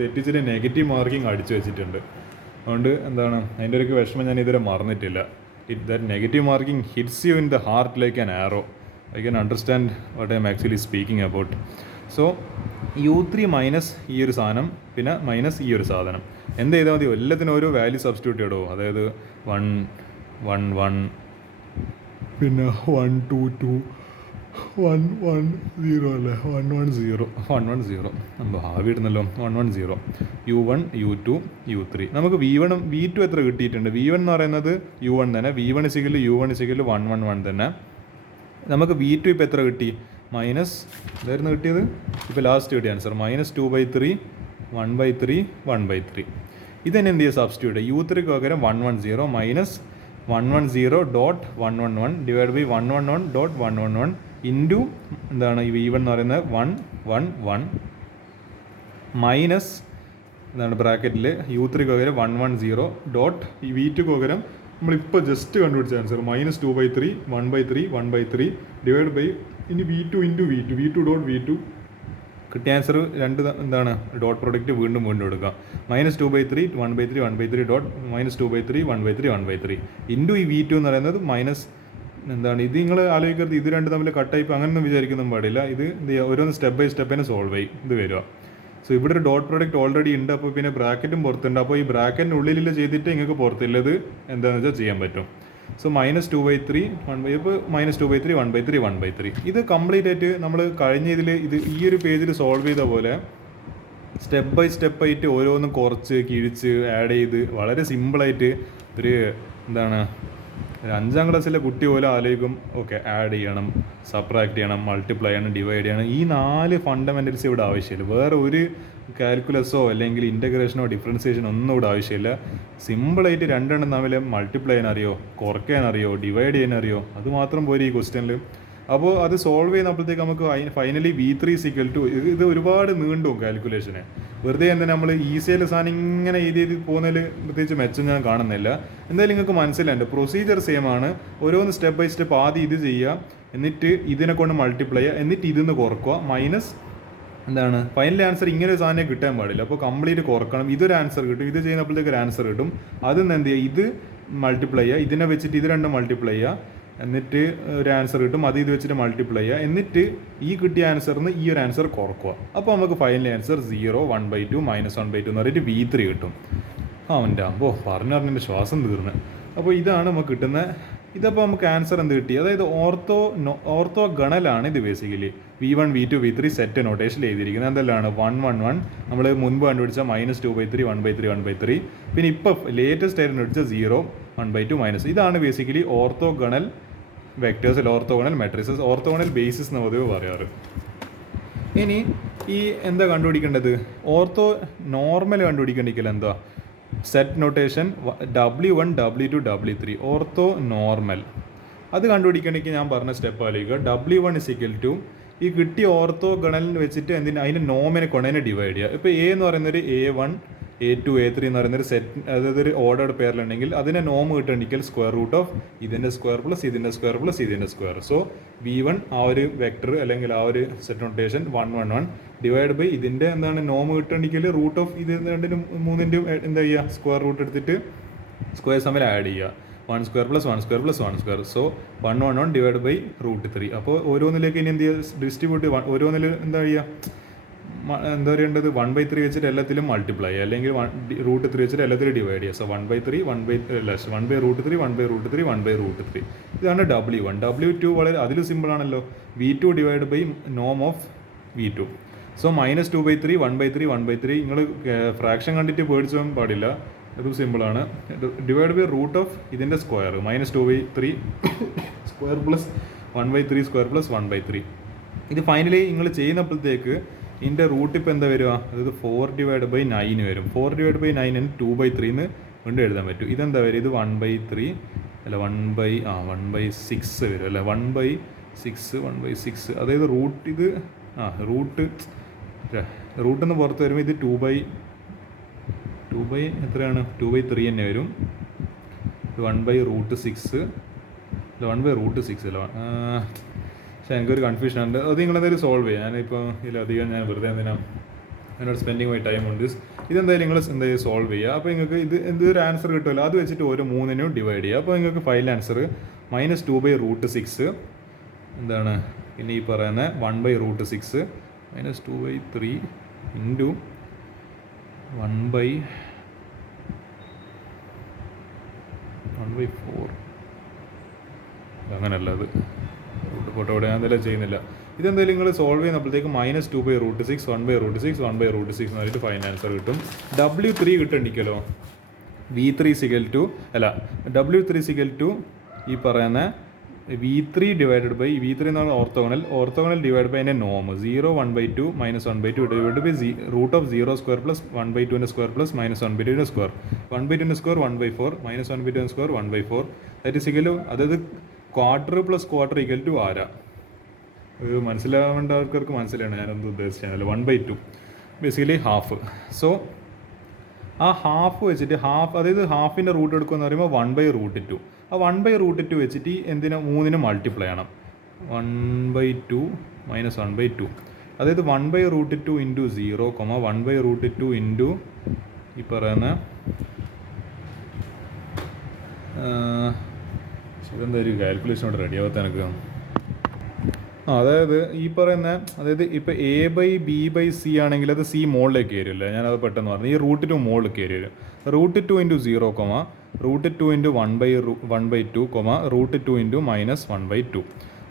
തെറ്റിച്ചിട്ട് നെഗറ്റീവ് മാർക്കിംഗ് അടിച്ചു വെച്ചിട്ടുണ്ട്. അതുകൊണ്ട് എന്താണ് അതിൻ്റെ ഒരു വിഷമം ഞാൻ ഇതുവരെ മറന്നിട്ടില്ല. That negative marking hits you in the heart like an arrow. I can understand what I M actually speaking about. So U3 minus ഈ ഒരു സാധനം പിന്നെ മൈനസ് ഈ ഒരു സാധനം എന്ത് ചെയ്താൽ മതി, എല്ലാത്തിനും ഓരോ വാല്യൂ സബ്സ്റ്റിറ്റ്യൂട്ട് ചെയ്തോ. അതായത് 1 1 1 പിന്നെ 1 2 2 1 1 0 അല്ലേ 1 1 0 1 1 0 നമ്മൾ ഭാവി ഇടുന്നല്ലോ 1 1 0 U1 U2 U3. നമുക്ക് V1 V2 എത്ര കിട്ടിയിട്ടുണ്ട്? V1 എന്ന് പറയുന്നത് U1 തന്നെ. V1 = U1 = 1 1 1 തന്നെ. നമുക്ക് V2 ഇപ്പോൾ എത്ര കിട്ടി? മൈനസ് ഇതായിരുന്നു കിട്ടിയത്. ഇപ്പോൾ ലാസ്റ്റ് കിട്ടിയ ആൻസർ -2/3 1/3 1/3. ഇതന്നെ എന്ത് ചെയ്യുക? സബ്സ്റ്റിറ്റ്യൂട്ട്. U3 പകരം 1 1 0 മൈനസ് 110.111 ഡിവൈഡ് ബൈ 111.111 ഇൻറ്റു എന്താണ് ഈ V1 എന്ന് പറയുന്നത് 1 1 1 മൈനസ് എന്താണ് ബ്രാക്കറ്റിൽ U3 പകരം 110 ഡോട്ട് ഈ V2 പകരം നമ്മളിപ്പോൾ ജസ്റ്റ് കണ്ടുപിടിച്ച ആൻസർ -2/3 1/3 1/3 ഡിവൈഡ് ബൈ ഇനി V2 into V2 dot V2 കിട്ടിയ ആൻസർ രണ്ട് എന്താണ് ഡോട്ട് പ്രൊഡക്റ്റ് വീണ്ടും എടുക്കുക. -2/3 1/3 1/3 ഡോട്ട് -2/3 1/3 1/3 ഇൻറ്റു ഈ V2 എന്ന് പറയുന്നത് മൈനസ് എന്താണ് ഇത് നിങ്ങൾ ആലോചിക്കരുത് ഇത് രണ്ട് തമ്മിൽ കട്ടായിപ്പോൾ അങ്ങനെയൊന്നും വിചാരിക്കൊന്നും പാടില്ല. ഇത് എന്ത് ചെയ്യുക ഓരോന്ന് സ്റ്റെപ്പ് ബൈ സ്റ്റെപ്പ് തന്നെ സോൾവ് ചെയ്യും ഇത് വരിക. സോ ഇവിടെ ഒരു ഡോട്ട് പ്രൊഡക്റ്റ് ഓൾറെഡി ഉണ്ട്. അപ്പോൾ പിന്നെ ബ്രാക്കറ്റും പുറത്തുണ്ട്. അപ്പോൾ ഈ ബ്രാക്കറ്റിൻ്റെ ഉള്ളിൽ ചെയ്തിട്ട് നിങ്ങൾക്ക് പുറത്തുള്ളത് എന്താണെന്ന് വെച്ചാൽ ചെയ്യാൻ പറ്റും. സോ -2/3 ഇപ്പോൾ -2/3 1/3 1/3 ഇത് കംപ്ലീറ്റ് ആയിട്ട് നമ്മൾ കഴിഞ്ഞ ഇതിൽ ഇത് ഈ ഒരു പേജിൽ സോൾവ് ചെയ്ത പോലെ സ്റ്റെപ്പ് ബൈ സ്റ്റെപ്പായിട്ട് ഓരോന്നും കുറച്ച് കിഴിച്ച് ആഡ് ചെയ്ത് വളരെ സിമ്പിളായിട്ട് ഒരു എന്താണ് ഒരു 5ാം ക്ലാസ്സിലെ കുട്ടി പോലെ ആലോചിക്കും. ഓക്കെ ആഡ് ചെയ്യണം, സബ്ട്രാക്ട് ചെയ്യണം, മൾട്ടിപ്ലൈ ചെയ്യണം, ഡിവൈഡ് ചെയ്യണം. ഈ 4 ഫണ്ടമെൻ്റൽസ് ഇവിടെ ആവശ്യമില്ല. വേറെ ഒരു കാൽക്കുലസോ അല്ലെങ്കിൽ ഇൻ്റഗ്രേഷനോ ഡിഫറൻസിയേഷനോ ഒന്നും ഇവിടെ ആവശ്യമില്ല. സിമ്പിളായിട്ട് രണ്ടെണ്ണം തമ്മിൽ മൾട്ടിപ്ലൈ ചെയ്യാനറിയോ, കുറയ്ക്കാനറിയോ, ഡിവൈഡ് ചെയ്യാനറിയോ, അത് മാത്രം പോരെ ഈ ക്വസ്റ്റ്യനിൽ. അപ്പോൾ അത് സോൾവ് ചെയ്യുന്നപ്പോഴത്തേക്ക് നമുക്ക് ഫൈനലി V3 = ഇത് ഒരുപാട് നീണ്ടും കാൽക്കുലേഷന്. വെറുതെ എന്തിനാ നമ്മൾ ഈസിയായിട്ട് സാധനം ഇങ്ങനെ എഴുതി പോകുന്നതിൽ പ്രത്യേകിച്ച് മെച്ചം ഞാൻ കാണുന്നില്ല. എന്തായാലും നിങ്ങൾക്ക് മനസ്സിലായിട്ട് പ്രൊസീജിയർ സെയിം ആണ്. ഓരോന്ന് സ്റ്റെപ്പ് ബൈ സ്റ്റെപ്പ് ആദ്യം ഇത് ചെയ്യുക, എന്നിട്ട് ഇതിനെ കൊണ്ട് മൾട്ടിപ്ലൈ ചെയ്യുക, എന്നിട്ട് ഇതിന്ന് കുറക്കുക, മൈനസ് എന്താണ് ഫൈനൽ ആൻസർ ഇങ്ങനെ ഒരു സാധനം കിട്ടാൻ പാടില്ല. അപ്പോൾ കംപ്ലീറ്റ് കുറക്കണം. ഇതൊരു ആൻസർ കിട്ടും, ഇത് ചെയ്യുന്നപ്പോഴത്തേക്ക് ഒരു ആൻസർ കിട്ടും. അതിന്ന് എന്ത് ചെയ്യുക, ഇത് മൾട്ടിപ്ലൈ ചെയ്യുക, ഇതിനെ വെച്ചിട്ട് ഇത് രണ്ടും മൾട്ടിപ്ലൈ ചെയ്യുക, എന്നിട്ട് ഒരു ആൻസർ കിട്ടും. അത് ഇത് വെച്ചിട്ട് മൾട്ടിപ്ലൈ ചെയ്യുക, എന്നിട്ട് ഈ കിട്ടിയ ആൻസറിന് ഈ ഒരു ആൻസർ കുറക്കുക. അപ്പോൾ നമുക്ക് ഫൈനൽ ആൻസർ 0 1/2 -1/2 എന്ന് പറഞ്ഞിട്ട് V3 കിട്ടും. അവൻ്റെ പറഞ്ഞറിഞ്ഞ ശ്വാസം തീർന്ന്. അപ്പോൾ ഇതാണ് നമുക്ക് കിട്ടുന്ന. ഇതപ്പോൾ നമുക്ക് ആൻസർ എന്ത് കിട്ടി? അതായത് ഓർത്തോ ഗണലാണ് ഇത് basically. V1 V2 V3 set നൊട്ടേഷനിൽ എഴുതിയിരിക്കുന്നത് എന്തെല്ലാം 1 1 1 നമ്മൾ മുൻപ് കണ്ടുപിടിച്ച -2/3 1/3 1/3 പിന്നെ ഇപ്പോൾ ലേറ്റസ്റ്റ് ആയിട്ട് കണ്ടുപിടിച്ച 0 1/2 മൈനസ്. ഇതാണ് ബേസിക്കലി ഓർത്തോഗണൽ വെക്ടേഴ്സിൽ ഓർത്തോഗണൽ മെട്രിക്സസ്, ഓർത്തോഗണൽ ബേസിസ് എന്ന് പൊതുവെ പറയാറ്. ഇനി ഈ എന്താ കണ്ടുപിടിക്കേണ്ടത്? ഓർത്തോ നോർമൽ കണ്ടുപിടിക്കേണ്ടിരിക്കില്ല. എന്താ set notation W1 W2 W3 ortho normal. അത് കണ്ടുപിടിക്കണമെങ്കിൽ ഞാൻ പറഞ്ഞ സ്റ്റെപ്പ് ആലോചിക്കുക. W1 = ഈ കിട്ടിയ ഓർത്തോ ഗണലിന് വെച്ചിട്ട് അതിൻ്റെ നോമിനെ കൊണ്ടതിനെ ഡിവൈഡ് ചെയ്യുക. ഇപ്പോൾ A എന്ന് പറയുന്നൊരു A1 A2 A3 എന്ന് പറയുന്നൊരു സെറ്റ്, അതായത് ഒരു ഓർഡർഡ് പേരിലുണ്ടെങ്കിൽ അതിനെ നോം കിട്ടണമെങ്കിൽ √ ഇതിൻ്റെ സ്ക്വയർ പ്ലസ് ഇതിൻ്റെ സ്ക്വയർ പ്ലസ് ഇതിൻ്റെ സ്ക്വയർ. സോ V1 ആ ഒരു വെക്ടർ അല്ലെങ്കിൽ ആ ഒരു സെറ്റ് നൊട്ടേഷൻ 1 1 1 ഡിവൈഡ് ബൈ ഇതിൻ്റെ എന്താണ് നോം കിട്ടണമെങ്കിൽ √ ഇത് രണ്ടിനും മൂന്നിൻ്റെയും എന്താ ചെയ്യുക സ്ക്വയർ റൂട്ട് എടുത്തിട്ട് സ്ക്വയർ തമ്മിൽ ആഡ് ചെയ്യുക. 1 square + 1 square + 1 square. So 1 1 1 divide by √3. അപ്പോൾ ഓരോന്നിലേക്ക് ഇനി എന്ത് ചെയ്യുക ഡിസ്ട്രിബ്യൂട്ട് ഓരോന്നിൽ എന്താ ചെയ്യുക എന്താ പറയേണ്ടത് 1/3 വെച്ചിട്ട് എല്ലാത്തിലും മൾട്ടിപ്ലൈ ചെയ്യുക, അല്ലെങ്കിൽ √3 വെച്ചിട്ട് എല്ലാത്തിലും ഡിവൈഡ് ചെയ്യുക. സോ 1/3 1/√3 1/√3 1/√3. ഇതാണ് W1. W2 വളരെ അതിലും സിമ്പിളാണല്ലോ. V2 ഡിവൈഡ് ബൈ നോം ഓഫ് V2. സോ -2/3 1/3 1/3. നിങ്ങൾ ഫ്രാക്ഷൻ കണ്ടിട്ട് പേടിച്ചു പോകാൻ പാടില്ല, അത് സിമ്പിളാണ്. ഡിവൈഡ് ബൈ √ ഇതിൻ്റെ square -2/3 square plus 1/3 square plus 1/3. ഇത് ഫൈനലി നിങ്ങൾ ചെയ്യുന്നപ്പോഴത്തേക്ക് ഇതിൻ്റെ റൂട്ട് ഇപ്പോൾ എന്താ വരിക? അതായത് 4/9 വരും. 4/9 2/3 എന്ന് കൊണ്ട് എഴുതാൻ പറ്റും. ഇതെന്താ വരിക? ഇത് 1/3 അല്ല 1/6 വരും അല്ലേ? 1/6 അതായത് റൂട്ട് ഇത് റൂട്ടിൽ നിന്ന് പുറത്ത് വരുമ്പോൾ ഇത് എത്രയാണ് 2/3 തന്നെ വരും. 1/√6 1/√6 അല്ല. പക്ഷേ എനിക്കൊരു കൺഫ്യൂഷൻ ഉണ്ട്. അത് നിങ്ങളെന്തായാലും സോൾവ് ചെയ്യാം. ഞാനിപ്പോൾ ഇതിലധികം ഞാൻ വെറുതെ എന്തിനാ അതിനോട് സ്പെൻഡിങ് മൈ ടൈം ഉണ്ട്. ഇതെന്തായാലും നിങ്ങൾ എന്തായാലും സോൾവ് ചെയ്യുക. അപ്പോൾ നിങ്ങൾക്ക് എന്തൊരു ആൻസർ കിട്ടുമല്ലോ, അത് വെച്ചിട്ട് ഓരോ 3നും ഡിവൈഡ് ചെയ്യുക. അപ്പോൾ നിങ്ങൾക്ക് ഫൈനൽ ആൻസർ -2/√6 എന്താണ് പിന്നെ ഈ പറയുന്ന 1/√6 -2/3 ഇൻറ്റു 1/4 അങ്ങനെയല്ല, അത് ഫോട്ടോയുടെ ഞാൻ എന്തെല്ലാം ചെയ്യുന്നില്ല. ഇതെന്തായാലും നിങ്ങൾ സോൾവ് ചെയ്യുന്നപ്പോഴത്തേക്ക് -2/√6 1/√6 1/√6 എന്ന് പറഞ്ഞിട്ട് ഫൈനൽ ആൻസർ കിട്ടും. W3 കിട്ടണ്ടിക്കല്ലോ. V3 ഈ പറയുന്ന V3 ഡിവൈഡഡ് ബൈ V3 എന്നാണ് ഓർത്തോഗണൽ ഡിവൈഡ് ബൈ അതിൻ്റെ നോം 0 1/2 -1/2 divide by √0² plus 1/2 square plus -1/2 square 1/2 square 1/4 -1/2 square 1/4 that is equal to, അതായത് quarter plus quarter equal to ആരാ. ഇത് മനസ്സിലാവേണ്ട ആൾക്കാർക്ക് മനസ്സിലാണ് ഞാനെന്ത് ഉദ്ദേശിച്ചാൽ 1/2 ബേസിക്കലി ഹാഫ്. സോ ആ ഹാഫ് വെച്ചിട്ട് അതായത് ഹാഫിൻ്റെ റൂട്ട് എടുക്കുമെന്ന് പറയുമ്പോൾ 1/√2. ആ 1/√2 വെച്ചിട്ട് എന്തിനാ 3നും മൾട്ടിപ്ലൈ ചെയ്യണം. 1/2 - 1/2 അതായത് 1/√2 ഇൻറ്റു 0 1/√2 ഇൻറ്റു ഈ പറയുന്ന ഇതെന്താ ഒരു കാൽക്കുലേഷനോട് റെഡി ആവാത്ത എനിക്ക്. അതായത് ഈ പറയുന്ന ഇപ്പോൾ A/B/C ആണെങ്കിൽ അത് C മുകളിലേക്ക് കയറില്ല. ഞാനത് പെട്ടെന്ന് പറഞ്ഞു. ഈ √2 മുകളിൽ കയറി വരും. √2 ഇൻറ്റു 0 √2 ഇൻറ്റു 1/2 √2 ഇൻറ്റു -1/2.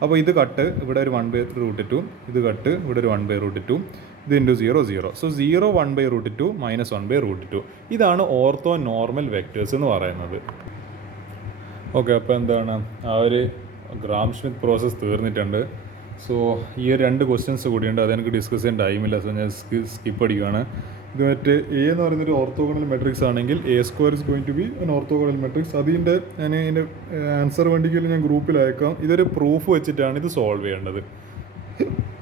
അപ്പോൾ ഇത് കട്ട് ഇവിടെ ഒരു 1/√2, ഇത് കട്ട് ഇവിടെ ഒരു 1/√2, ഇത് ഇൻറ്റു 0 0. സോ 0 1/√2 -1/√2. ഇതാണ് ഓർത്തോ നോർമൽ വെക്ടേഴ്സ് എന്ന് പറയുന്നത്. ഓക്കെ, അപ്പോൾ എന്താണ് ആ ഒരു ഗ്രാം സ്മിത്ത് പ്രോസസ്സ് തീർന്നിട്ടുണ്ട്. സോ ഈ 2 ക്വസ്റ്റ്യൻസ് കൂടിയുണ്ട്, അതെനിക്ക് ഡിസ്കസ് ചെയ്യാൻ ടൈമില്ല. സോ ഞാൻ സ്കിപ്പ് അടിക്കുകയാണ്. ഇത് മറ്റേ എ എന്ന് പറയുന്നൊരു ഓർത്തോഗണൽ മെട്രിക്സ് ആണെങ്കിൽ A² is going to be N orthogonal matrix. അതിൻ്റെ ഇതിൻ്റെ ആൻസർ വേണ്ടിയെങ്കിലും ഞാൻ ഗ്രൂപ്പിൽ അയക്കാം. ഇതൊരു പ്രൂഫ് വെച്ചിട്ടാണ് ഇത് സോൾവ് ചെയ്യേണ്ടത്.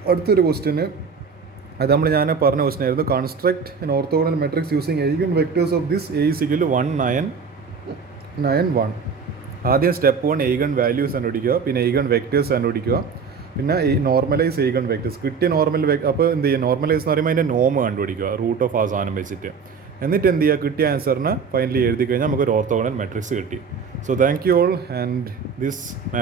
അടുത്തൊരു ക്വസ്റ്റ്യന് അത് ഞാൻ പറഞ്ഞ ക്വസ്റ്റ്യൻ ആയിരുന്നു. Construct N orthogonal matrix using eigen vectors of this A = 1 9 9 1. ആദ്യം സ്റ്റെപ്പ് 1 ഐഗൺ വാല്യൂസ് കണ്ടുപിടിക്കുക, പിന്നെ ഐഗൺ വെക്ടേഴ്സ് കണ്ടുപിടിക്കുക, പിന്നെ നോർമലൈസ് ഐഗൺ വെക്ടേഴ്സ്. കിട്ടിയ അപ്പോൾ എന്ത് ചെയ്യുക, നോർമലൈസ് എന്ന് പറയുമ്പോൾ അതിൻ്റെ നോം കണ്ടുപിടിക്കുക റൂട്ട് ഓഫ് ആ സാധനം വെച്ചിട്ട്. എന്നിട്ട് എന്ത് ചെയ്യുക, കിട്ടിയ ആൻസറിന് ഫൈനലി എഴുതി കഴിഞ്ഞാൽ നമുക്കൊരു ഓർത്തോഗണൽ മെട്രിക്സ് കിട്ടി. So thank you all and this